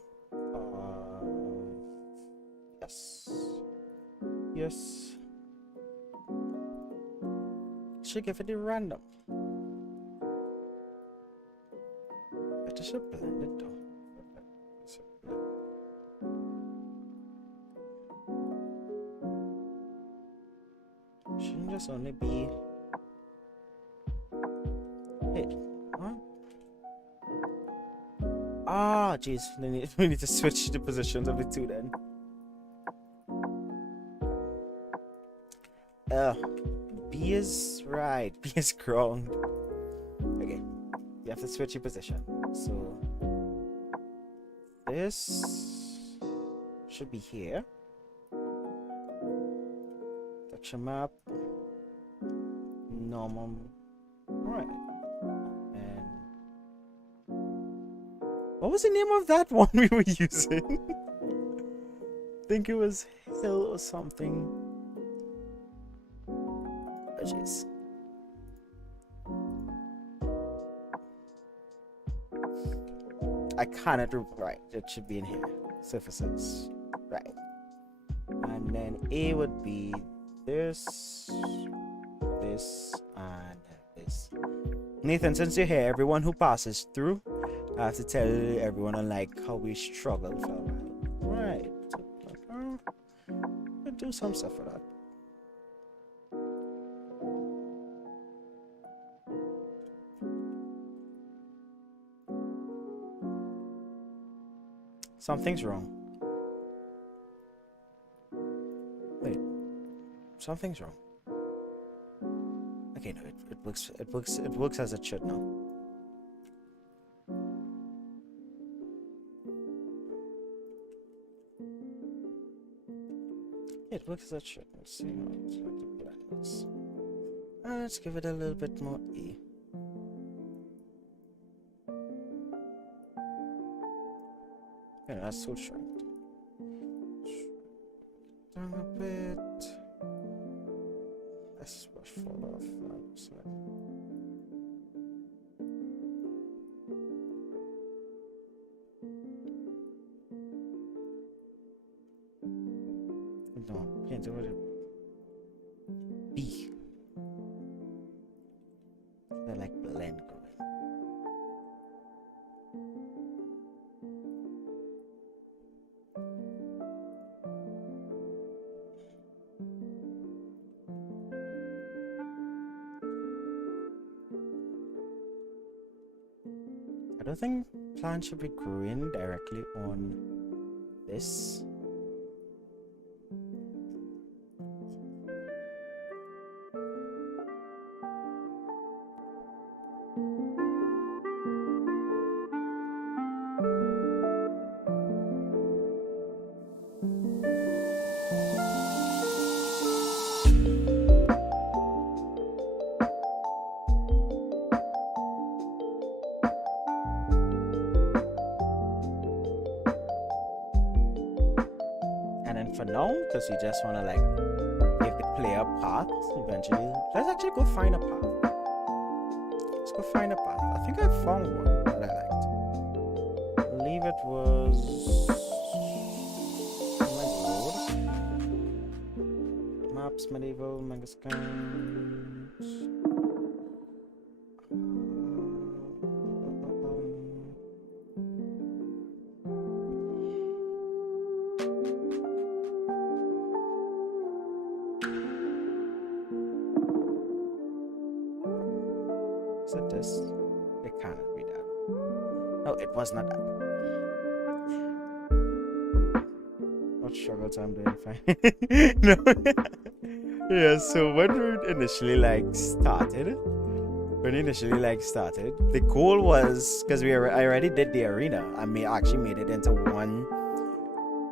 Yes. Yes. Should give it the random. But it should blend it though. Shouldn't just only be it. Huh? Ah, jeez. We need to switch the positions of the two then. B is right. B is ground. Okay. You have to switch your position. So this should be here. Touch a map. Normal. Alright. And what was the name of that one we were using? I think it was Hill or something. Oh jeez. I cannot right. It should be in here. Surfaces. Right. And then A would be this, this, and this. Nathan, since you're here, everyone who passes through, I have to tell everyone on like how we struggled for a while. Right. We'll do some stuff for that. Something's wrong. Wait. Something's wrong. Okay, no, it works as it should now. It works as it should. Let's see how it's like to blend this. Let's give it a little bit more E. Yeah, that's so short. Down a bit. Let's brush forward. So, no, can't do it. B. They're like blend going. I don't think plants should be growing directly on this. For now, because we just want to like give the player a path eventually. Let's actually go find a path. Let's go find a path. I think I found one that I liked. I believe it was road. Maps, medieval, manga scans. Is it this? It cannot be that. No, it was not that. What struggles I'm doing fine. No. Yeah, so when we initially started, the goal was, because I already did the arena, I actually made it into one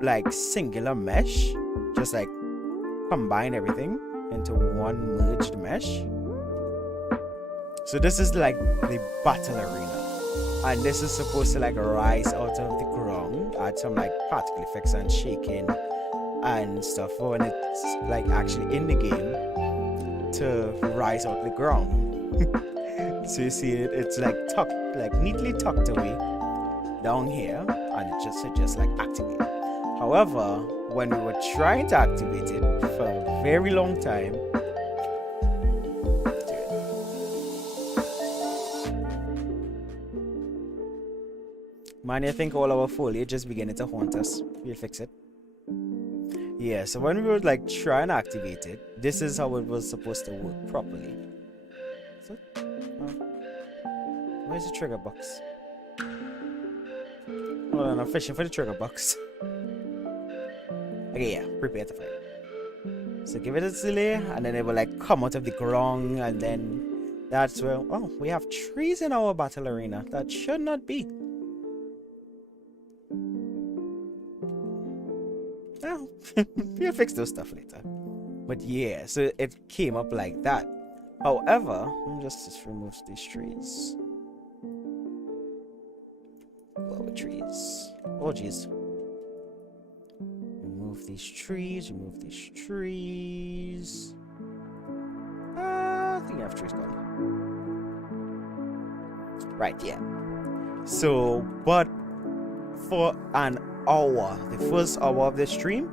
like singular mesh, just like combine everything into one merged mesh. So this is like the battle arena, and this is supposed to like rise out of the ground, add some like particle effects and shaking and stuff for when it's like actually in the game to rise out the ground. So you see it's like tucked, like neatly tucked away down here, and it just like activate. However, when we were trying to activate it for a very long time, man, I think all our foliage is beginning to haunt us. We'll fix it. Yeah, so when we were like trying to activate it, this is how it was supposed to work properly. So, where's the trigger box? Hold on, I'm fishing for the trigger box. Okay, yeah, prepare to fight. So give it a delay, and then it will like come out of the ground, and then that's where, oh, we have trees in our battle arena. That should not be. Well, we'll fix those stuff later. But yeah, so it came up like that. However, let me just remove these trees. Lower trees. Oh jeez. Remove these trees. Remove these trees. I think I have trees gone. Right, yeah. So, but for an hour, the first hour of the stream,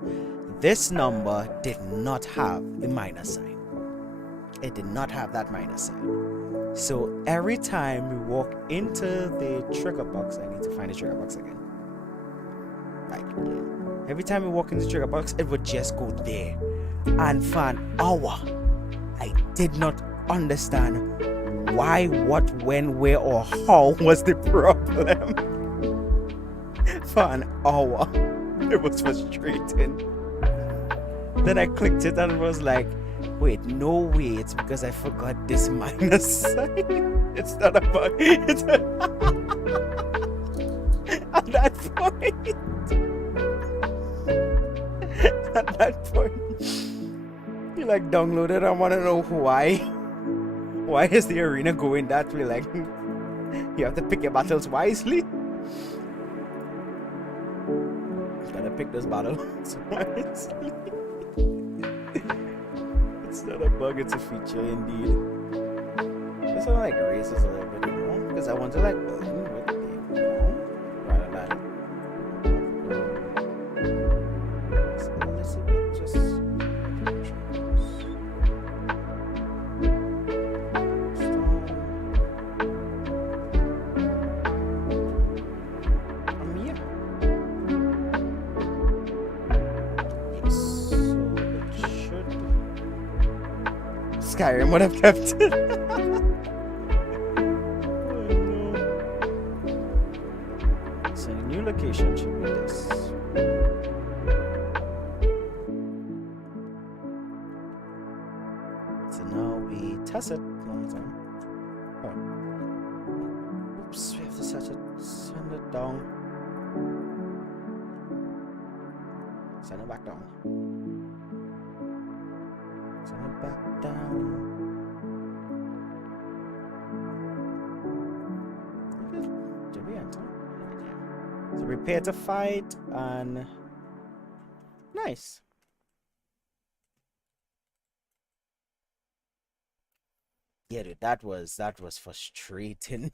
this number did not have the minus sign. It did not have that minus sign. So every time we walk into the trigger box, I need to find the trigger box again. Right, yeah. Every time we walk into the trigger box, it would just go there. And for an hour, I did not understand why, what, when, where, or how was the problem. For an hour. It was frustrating. Then I clicked it and it was like, wait, no way, it's because I forgot this minus sign. It's not a bug. It's a at that point, you like downloaded. I want to know why. Why is the arena going that way? Like, you have to pick your battles wisely. Gotta pick this battle wisely. It's not a bug, it's a feature indeed. This one like raises a little bit, you know, because I want to like blend with the ground rather than it's a little bit just. Skyrim would have kept it. Oh, no. So the new location should be this. So now we test it one time. Oh. Oops, we have to send it down. Send it back down. Send it back down. Okay. Did we enter? Yeah. So prepare to fight and nice. Yeah, dude, that was frustrating.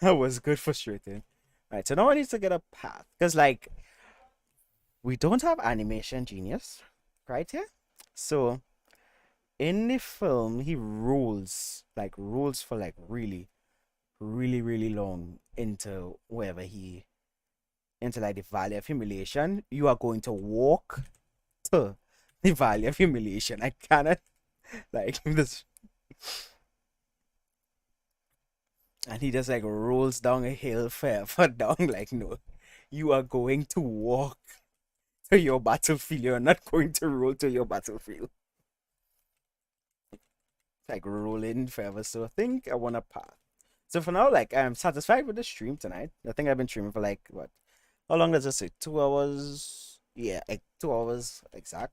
That was good frustrating. Right, so now I need to get a path. Because like we don't have animation genius right here. So in the film he rolls for like really long into into like the Valley of Humiliation. You are going to walk to the Valley of Humiliation. I cannot like this. And he just like rolls down a hill forever down. Like, no, you are going to walk to your battlefield. You're not going to roll to your battlefield. Like rolling forever. So I think I want a path. So for now, like I'm satisfied with the stream tonight. I think I've been streaming for like what? How long does it say? 2 hours? Yeah, like 2 hours exact.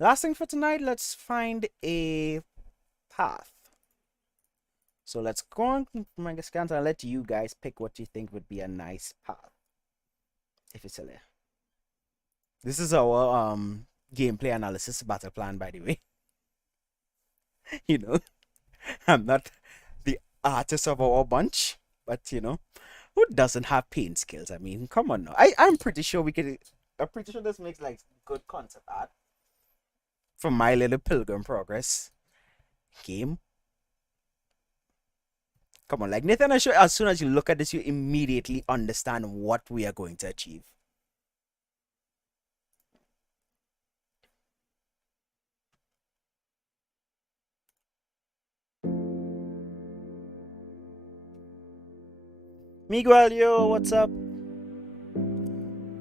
Last thing for tonight, let's find a path. So let's go on my scans and let you guys pick what you think would be a nice path. If it's there. This is our gameplay analysis battle plan, by the way. You know, I'm not the artist of our bunch, but you know, who doesn't have paint skills? I mean, come on now. I'm pretty sure I'm pretty sure this makes like good concept art from my little Pilgrim Progress game. Come on, like Nathan, I'm sure as soon as you look at this, you immediately understand what we are going to achieve. Miguel, yo, what's up?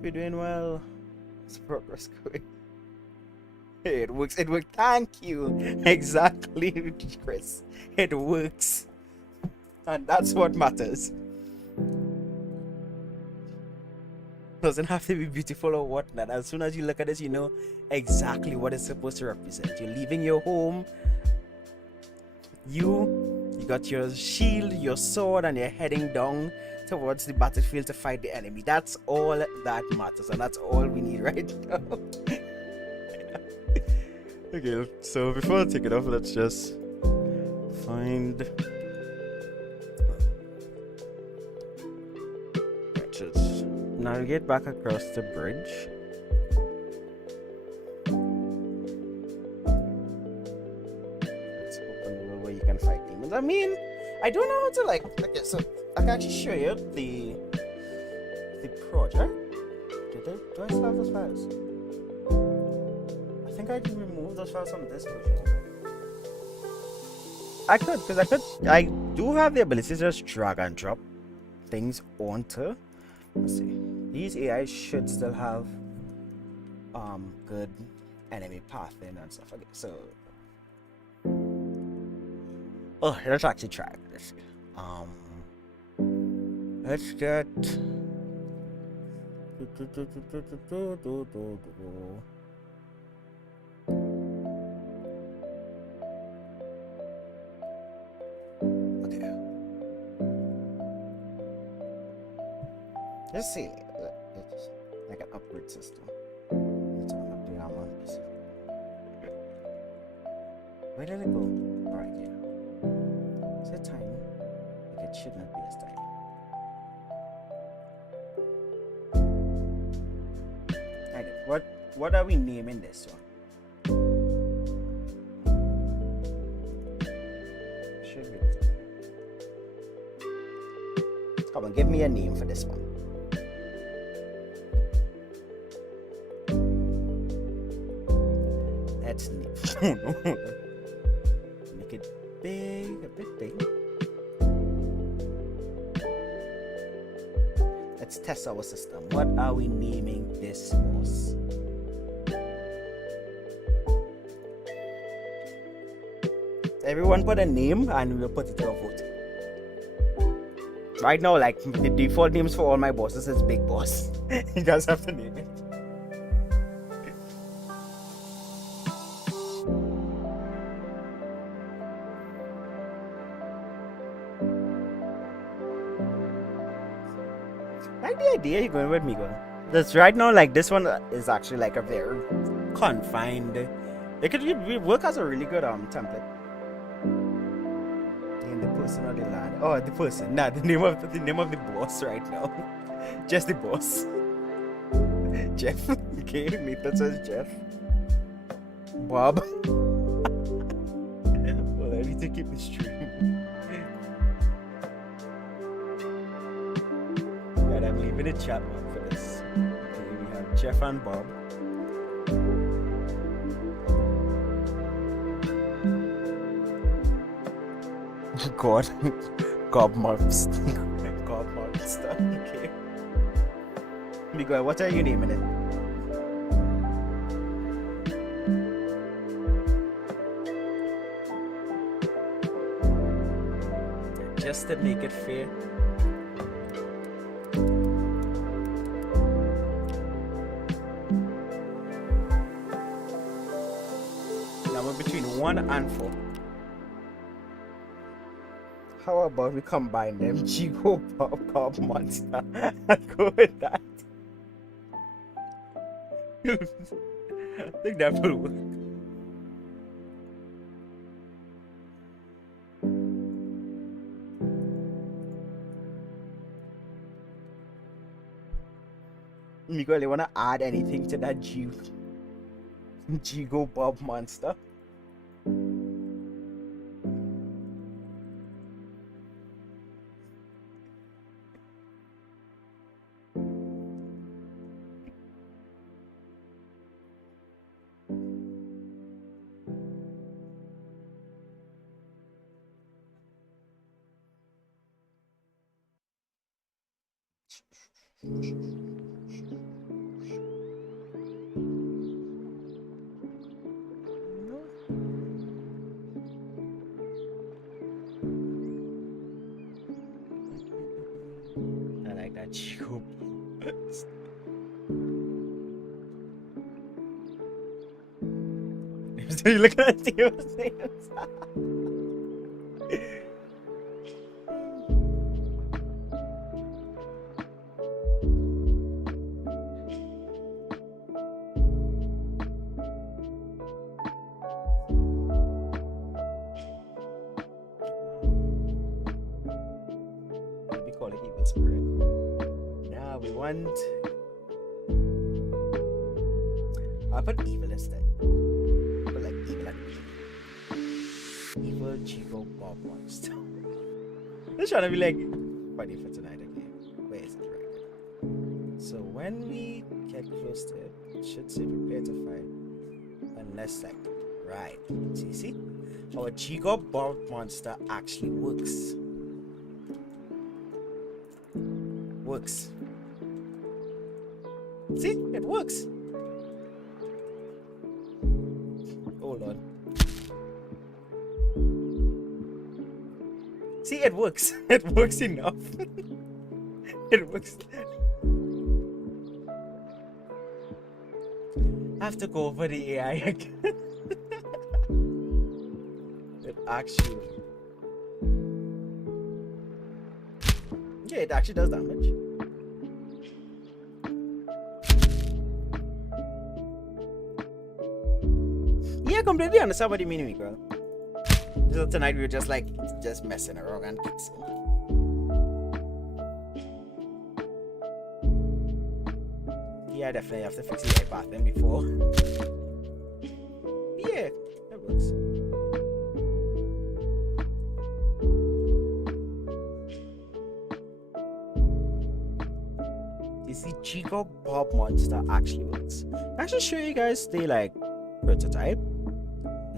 You're doing well. It's progress going. Hey, it works. It worked. Thank you. Exactly, Chris. It works. And that's what matters. Doesn't have to be beautiful or whatnot. As soon as you look at this, you know exactly what it's supposed to represent. You're leaving your home. You got your shield, your sword, and you're heading down towards the battlefield to fight the enemy. That's all that matters, and that's all we need right now. Okay, so before I take it off, let's just find. Let's navigate back across the bridge. Let's open the where you can fight demons. I mean, I don't know how to like. Okay, so I can actually show you the project. Do I still have those files? I think I can remove those files from this version. I could, because I do have the ability to just drag and drop things onto. Let's see. These AIs should still have good enemy pathing and stuff. Okay, so let's actually try this. Let's get okay. Let's see. It's like an upgrade system. Let's upgrade our one piece. Where did it go? Right here. it tiny? Like it should not be as tiny. Okay, what are we naming this one? Should be. Come on, give me a name for this one. Let's name. Make it big, a bit big. Let's test our system. What are we naming this boss? Everyone put a name and we'll put it to a vote. Right now, like the default names for all my bosses is Big Boss. You guys have to name it. Like the idea you're going with me, girl. That's right now, like this one is actually like a very confined. It could work as a really good template. Name the person or the land. Oh, the person. Nah, the name of the boss right now. Just the boss. Jeff. Okay, Nathan says Jeff. Bob. Well, I need to keep the stream. Right, I'm leaving a chat one for this. Okay, we have Jeff and Bob. God. Gob monster. Gob monster. Okay. Miguel, what are you naming it? Just to make it fair. Now we're between 1 and 4. How about we combine them? Chico Pop Cop Monster. I'd go with that. I think that will work. Miguel, you wanna add anything to that Jigo Bob Monster? I like that Chico. You look at the names. Maybe call it evil spirit. Yeah, we want. I put evil instead. But like evil and evil Chico Bob Monster. This trying to be like funny for tonight again. Where is it right? So when we get close to it, it should say prepare to fight. Unless like right. See? Our Chico Bob Monster actually works. See? It works. Hold on. See, it works. It works enough. It works. I have to go over the AI again. It actually. Yeah, it actually does damage. Yeah, I completely understand what you mean, girl. So tonight we were just like messing around and fixing. Yeah, I definitely have to fix the iPad then before. Yeah, that works. You see, Chico Bob Monster actually works. I should show you guys the like prototype.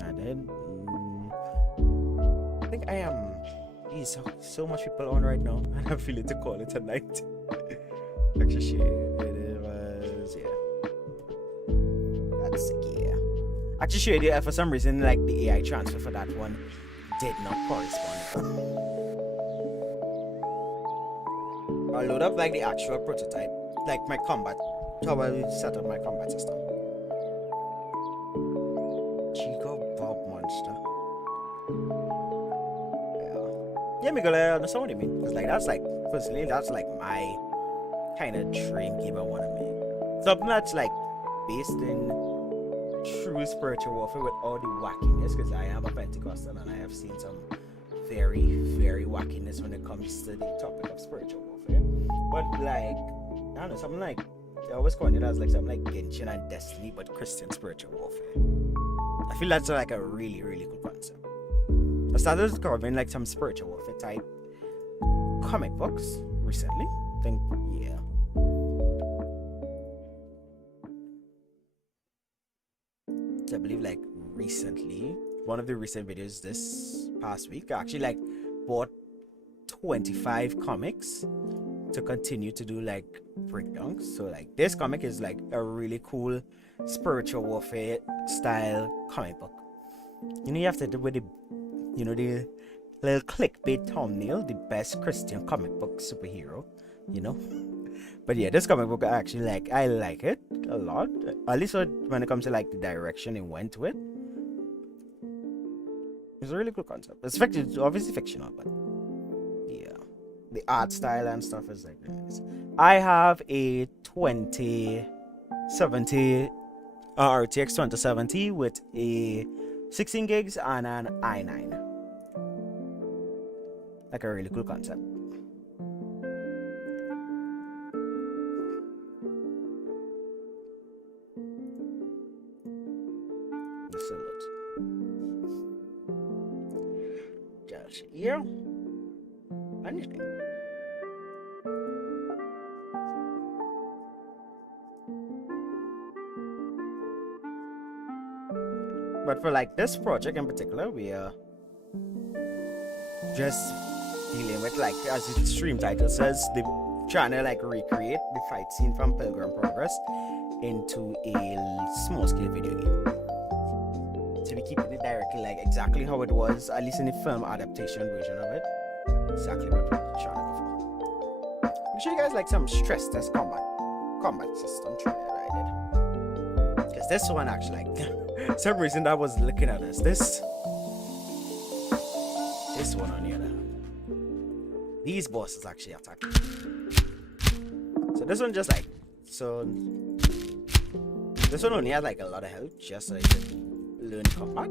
And then I think I am. Geez, so much people on right now. I have a feeling to call it a night. Actually, shit, it was that's yeah. Actually, showed you for some reason like the AI transfer for that one did not correspond. I'll load up like the actual prototype, like my combat. How I set up my combat system. Chico Bob Monster. Yeah, me gonna understand what you mean. Cause like that's like personally that's like my kind of dream game I want to make. Something that's like based in true spiritual warfare with all the wackiness. Because I am a Pentecostal and I have seen some very, very wackiness when it comes to the topic of spiritual warfare. But like, I don't know, something like I always call it as like something like Genshin and Destiny, but Christian spiritual warfare. I feel that's like a really, really cool concept. I started discovering like some spiritual warfare type comic books recently. I think, yeah. So I believe like recently, one of the recent videos this past week, I actually like bought 25 comics to continue to do like breakdowns. So like this comic is like a really cool spiritual warfare style comic book. You know, you have to do with the, you know, the little clickbait thumbnail, the best Christian comic book superhero, you know. But yeah, this comic book I actually like. I like it a lot, at least when it comes to like the direction it went with. It's a really cool concept. It's obviously fictional, but yeah, the art style and stuff is like really nice. I have a 2070 RTX 2070 with a 16 gigs and an i9. Like a really cool concept. Just here. Anything. But for like this project in particular, we are just dealing with, like, as the stream title says, the trying to like recreate the fight scene from Pilgrim Progress into a small scale video game. So we keeping it directly like exactly how it was, at least in the film adaptation version of it. Exactly what we're trying to go for. I'll show you guys like some stress test combat system trailer that I did. Because this one actually, like, some reason I was looking at this one on the other hand. These bosses actually attack. So this one just like, this one only has like a lot of health just so you can learn combat.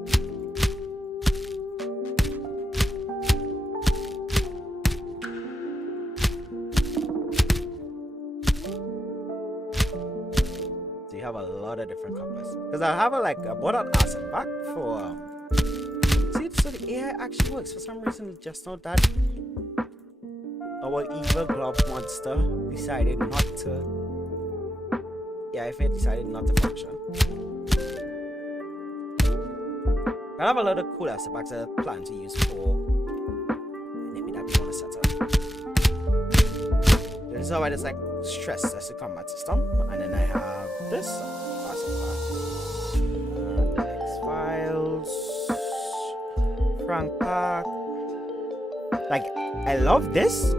So you have a lot of different combats. Because I have I bought an asset back for see, so the AI actually works. For some reason, just not that our evil glob monster decided not to. Yeah, if it decided not to function. I have a lot of cool asset packs I plan to use for maybe that we want to set up. This is how I just like stress test the combat system, and then I have this asset pack, X-Files, Frank Pack. Like, I love this.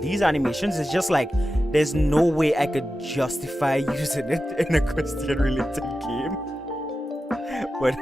These animations is just like there's no way I could justify using it in a Christian related game. But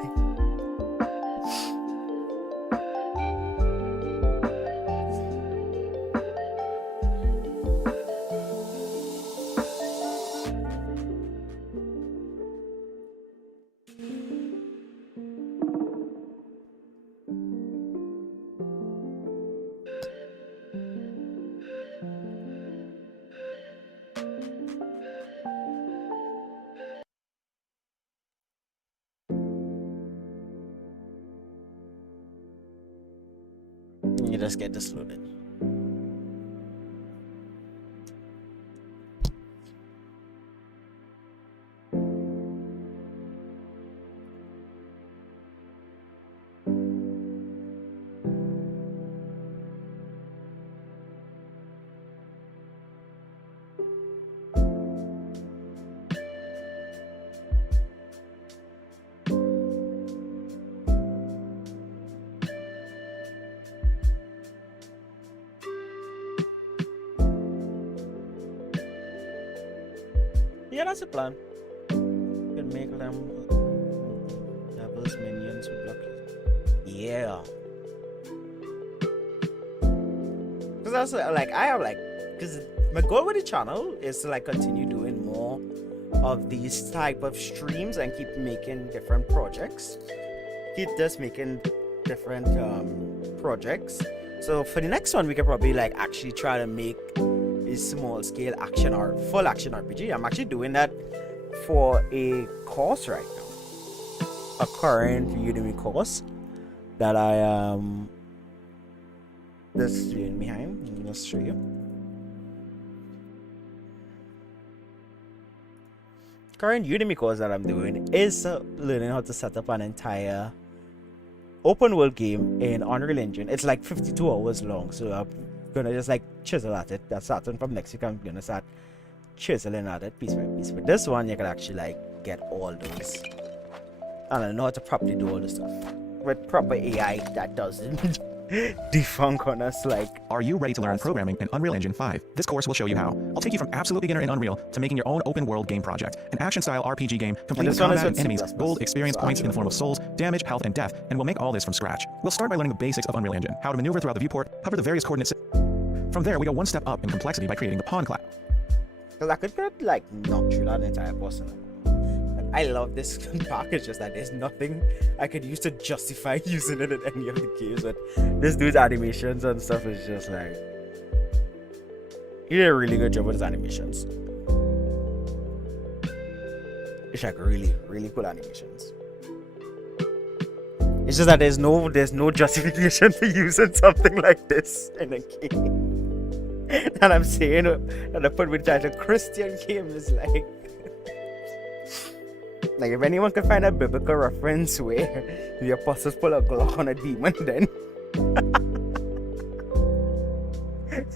you just get this loaded. Yeah, that's the plan. You can make them levels, minions, who block it. Yeah. Because that's like, I have like, because my goal with the channel is to like continue doing more of these type of streams and keep making different projects. Keep just making different projects. So for the next one, we can probably like actually try to make small scale action or full action RPG. I'm actually doing that for a course right now, a current Udemy course that I just doing behind. Let me just show you. Current Udemy course that I'm doing is learning how to set up an entire open world game in Unreal Engine. It's like 52 hours long, so I'm gonna just like chisel at it. That's starting from next week. I'm gonna start chiseling at it piece by piece. But this one, you can actually like get all those, and I know how to properly do all the stuff with proper AI that doesn't defunk on us. Like, are you ready to learn programming in Unreal Engine 5? This course will show you how. I'll take you from absolute beginner in Unreal to making your own open world game project, an action-style RPG game complete with combat and enemies, gold, experience points in the form of souls, damage, health, and death, and we'll make all this from scratch. We'll start by learning the basics of Unreal Engine, how to maneuver throughout the viewport, cover the various coordinates. From there, we go one step up in complexity by creating the pawn class. because I could get like knock through that entire person. I love this package, just that there's nothing I could use to justify using it in any of the games. But this dude's animations and stuff is just like, he did a really good job with his animations. It's like really, really cool animations. It's just that there's no justification for using something like this in a game. And I'm saying that I put with title Christian game is like if anyone can find a biblical reference where the apostles pull a Glock on a demon, then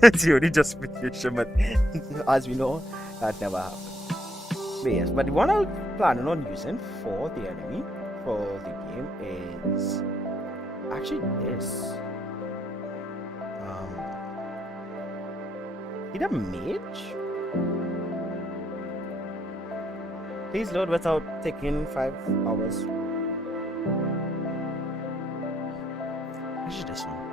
it's the only justification. But as we know, that never happened. But yes, but the one I'm planning on using for the enemy for the game is actually this. Either mage. Please load without taking 5 hours. Actually, this one.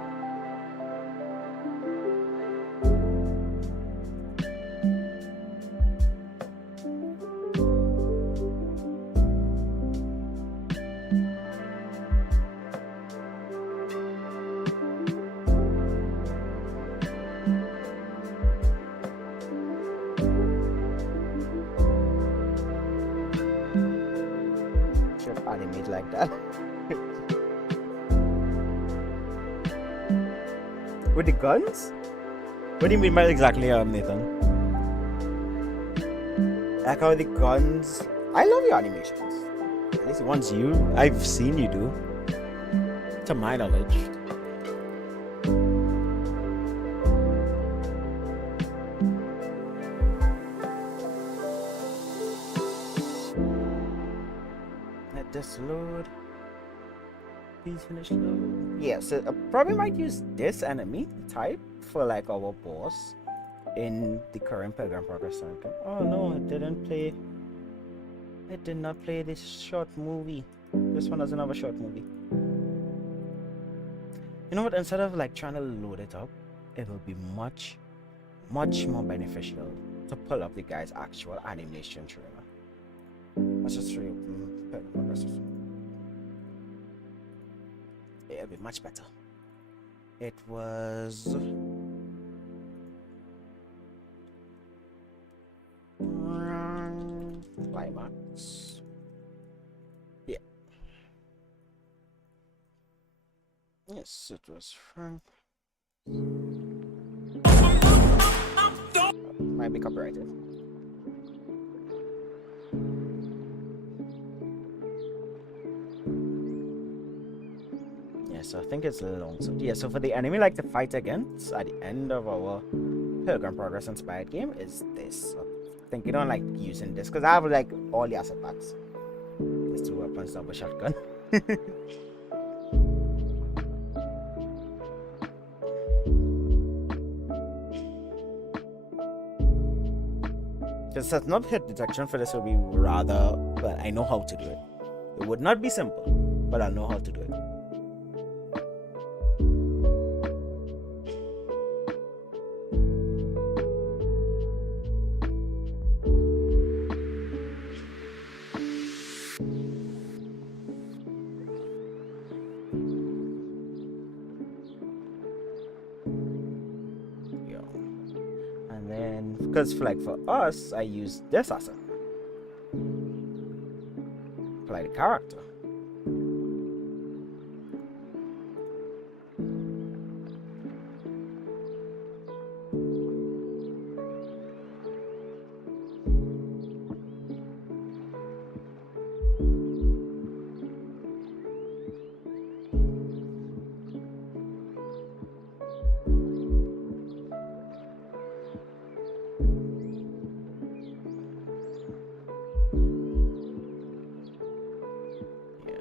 Animate like that. With the guns? What do you mean by exactly, Nathan? Like how the guns. I love your animations. At least the ones I've seen you do. To my knowledge. This load. Please finish load. Yeah, so I probably might use this enemy type for like our boss in the current Pilgrim Progress. Oh no, it didn't play. It did not play this short movie. This one doesn't have a short movie. You know what? Instead of like trying to load it up, it will be much more beneficial to pull up the guy's actual animation trailer. Let's just show you. It'll be much better. It was climax. Yeah. Yes, it was Frank. Might be copyrighted. Yeah, so I think it's long. So yeah, so for the enemy like to fight against at the end of our Pilgrim Progress inspired game is this. So thinking on like using this because I have like all the asset packs. There's 2 weapons, double shotgun. Because it's not hit detection for this will be rather, well, I know how to do it. It would not be simple, but I know how to do it. Because like for us, I use this asset. Apply the character.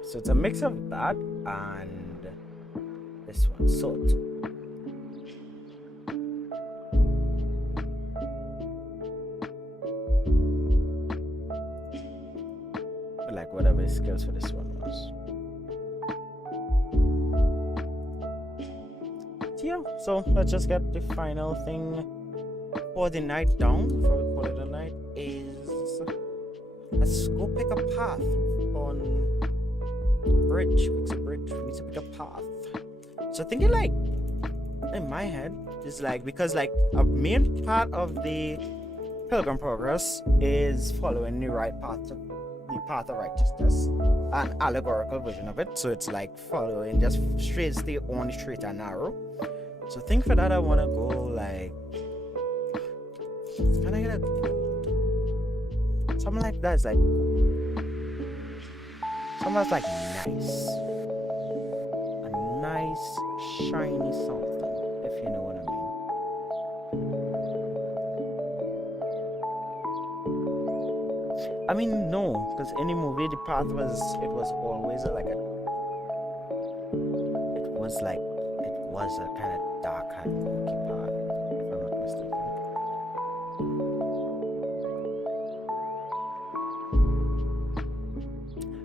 So it's a mix of that and this one, salt. Like whatever the skills for this one was. Yeah, so let's just get the final thing for the night down. Before we call it a night, is let's go pick a path on bridge. It's a bridge. We need to pick a path. So thinking like in my head is like, because like a main part of the Pilgrim Progress is following the right path, the path of righteousness, an allegorical version of it. So it's like following just straight, stay on the straight and narrow. So think for that I want to go like, can I get a something like that? Is like something that's like nice. A nice, shiny something, if you know what I mean. I mean, no, because in the movie, the path was always like a, it was a kind of dark and murky path, if I'm not mistaken.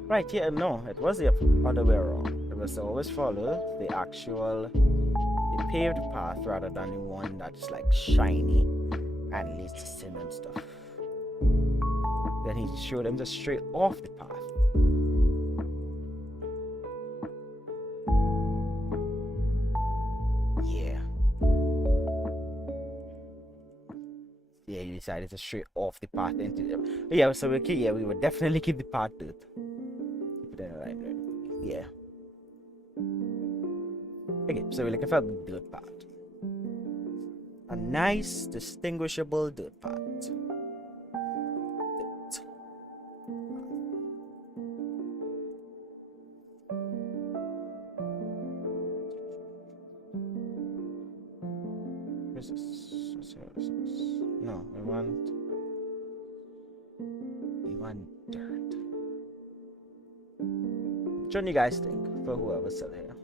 Right, yeah, no, it was the other way around. It was to always follow the paved path rather than the one that's like shiny and leads to sin and stuff. Then he showed him just straight off the path. Yeah, you decided to straight off the path into the, yeah, so we would definitely keep the path dirt. Yeah. Okay, so we're looking for a dirt path. A nice, distinguishable dirt path. Where's this? No, we want dirt. What do you guys think for whoever's still here?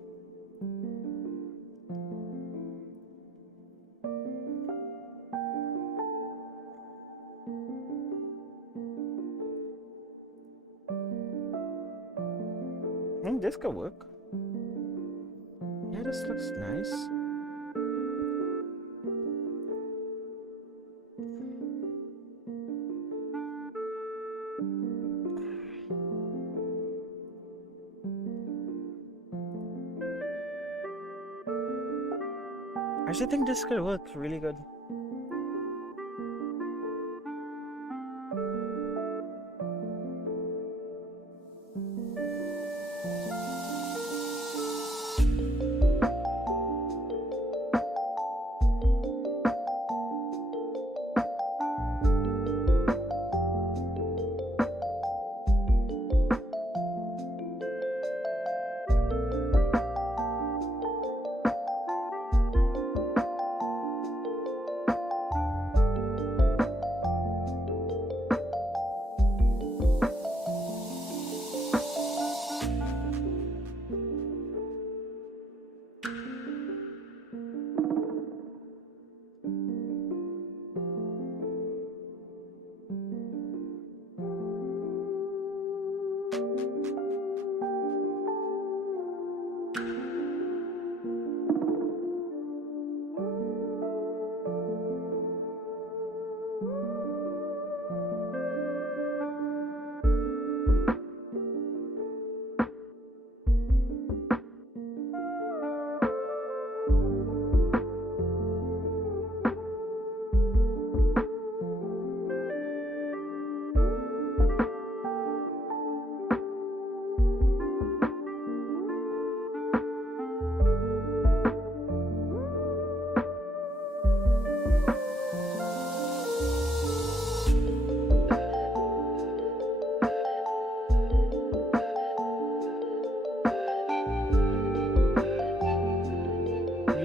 I think this could work. Yeah, this looks nice. I actually think this could work really good.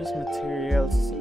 Use materials.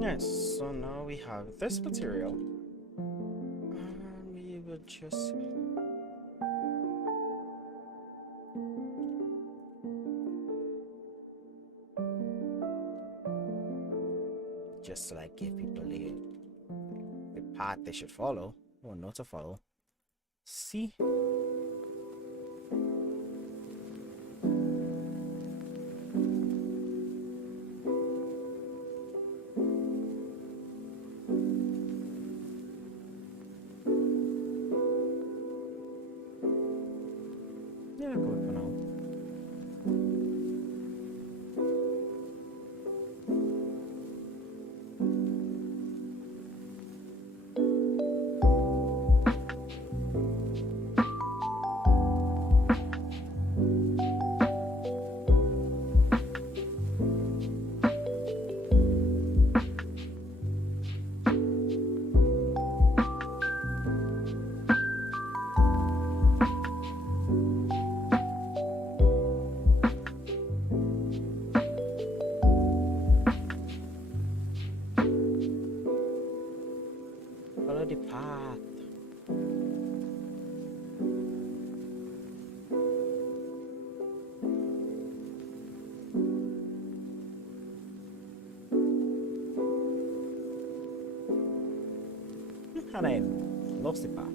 Yes, so now we have this material. And we will just to like give people the path they should follow or not to follow. See? Yeah, good for now. Follow the path. And I lost the path.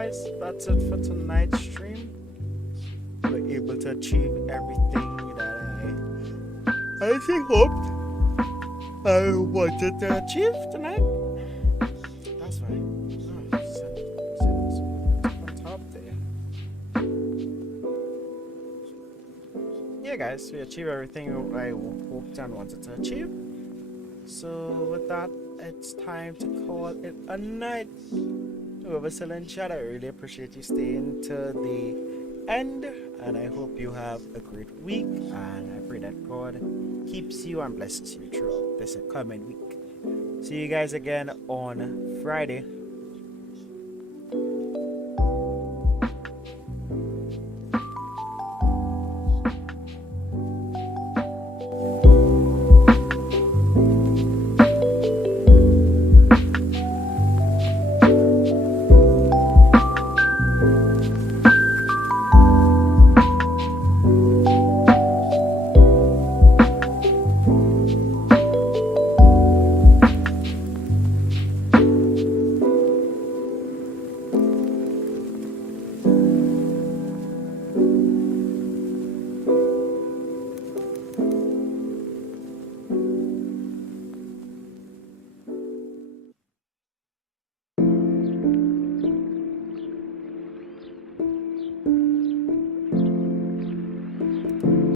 guys, that's it for tonight's stream. We're able to achieve everything that I actually hoped I wanted to achieve tonight. That's fine. On top there. Yeah, guys, we achieved everything I hoped and wanted to achieve. So with that, it's time to call it a night. Whoever's still in chat, I really appreciate you staying to the end, and I hope you have a great week, and I pray that God keeps you and blesses you throughout this coming week. See you guys again on Friday.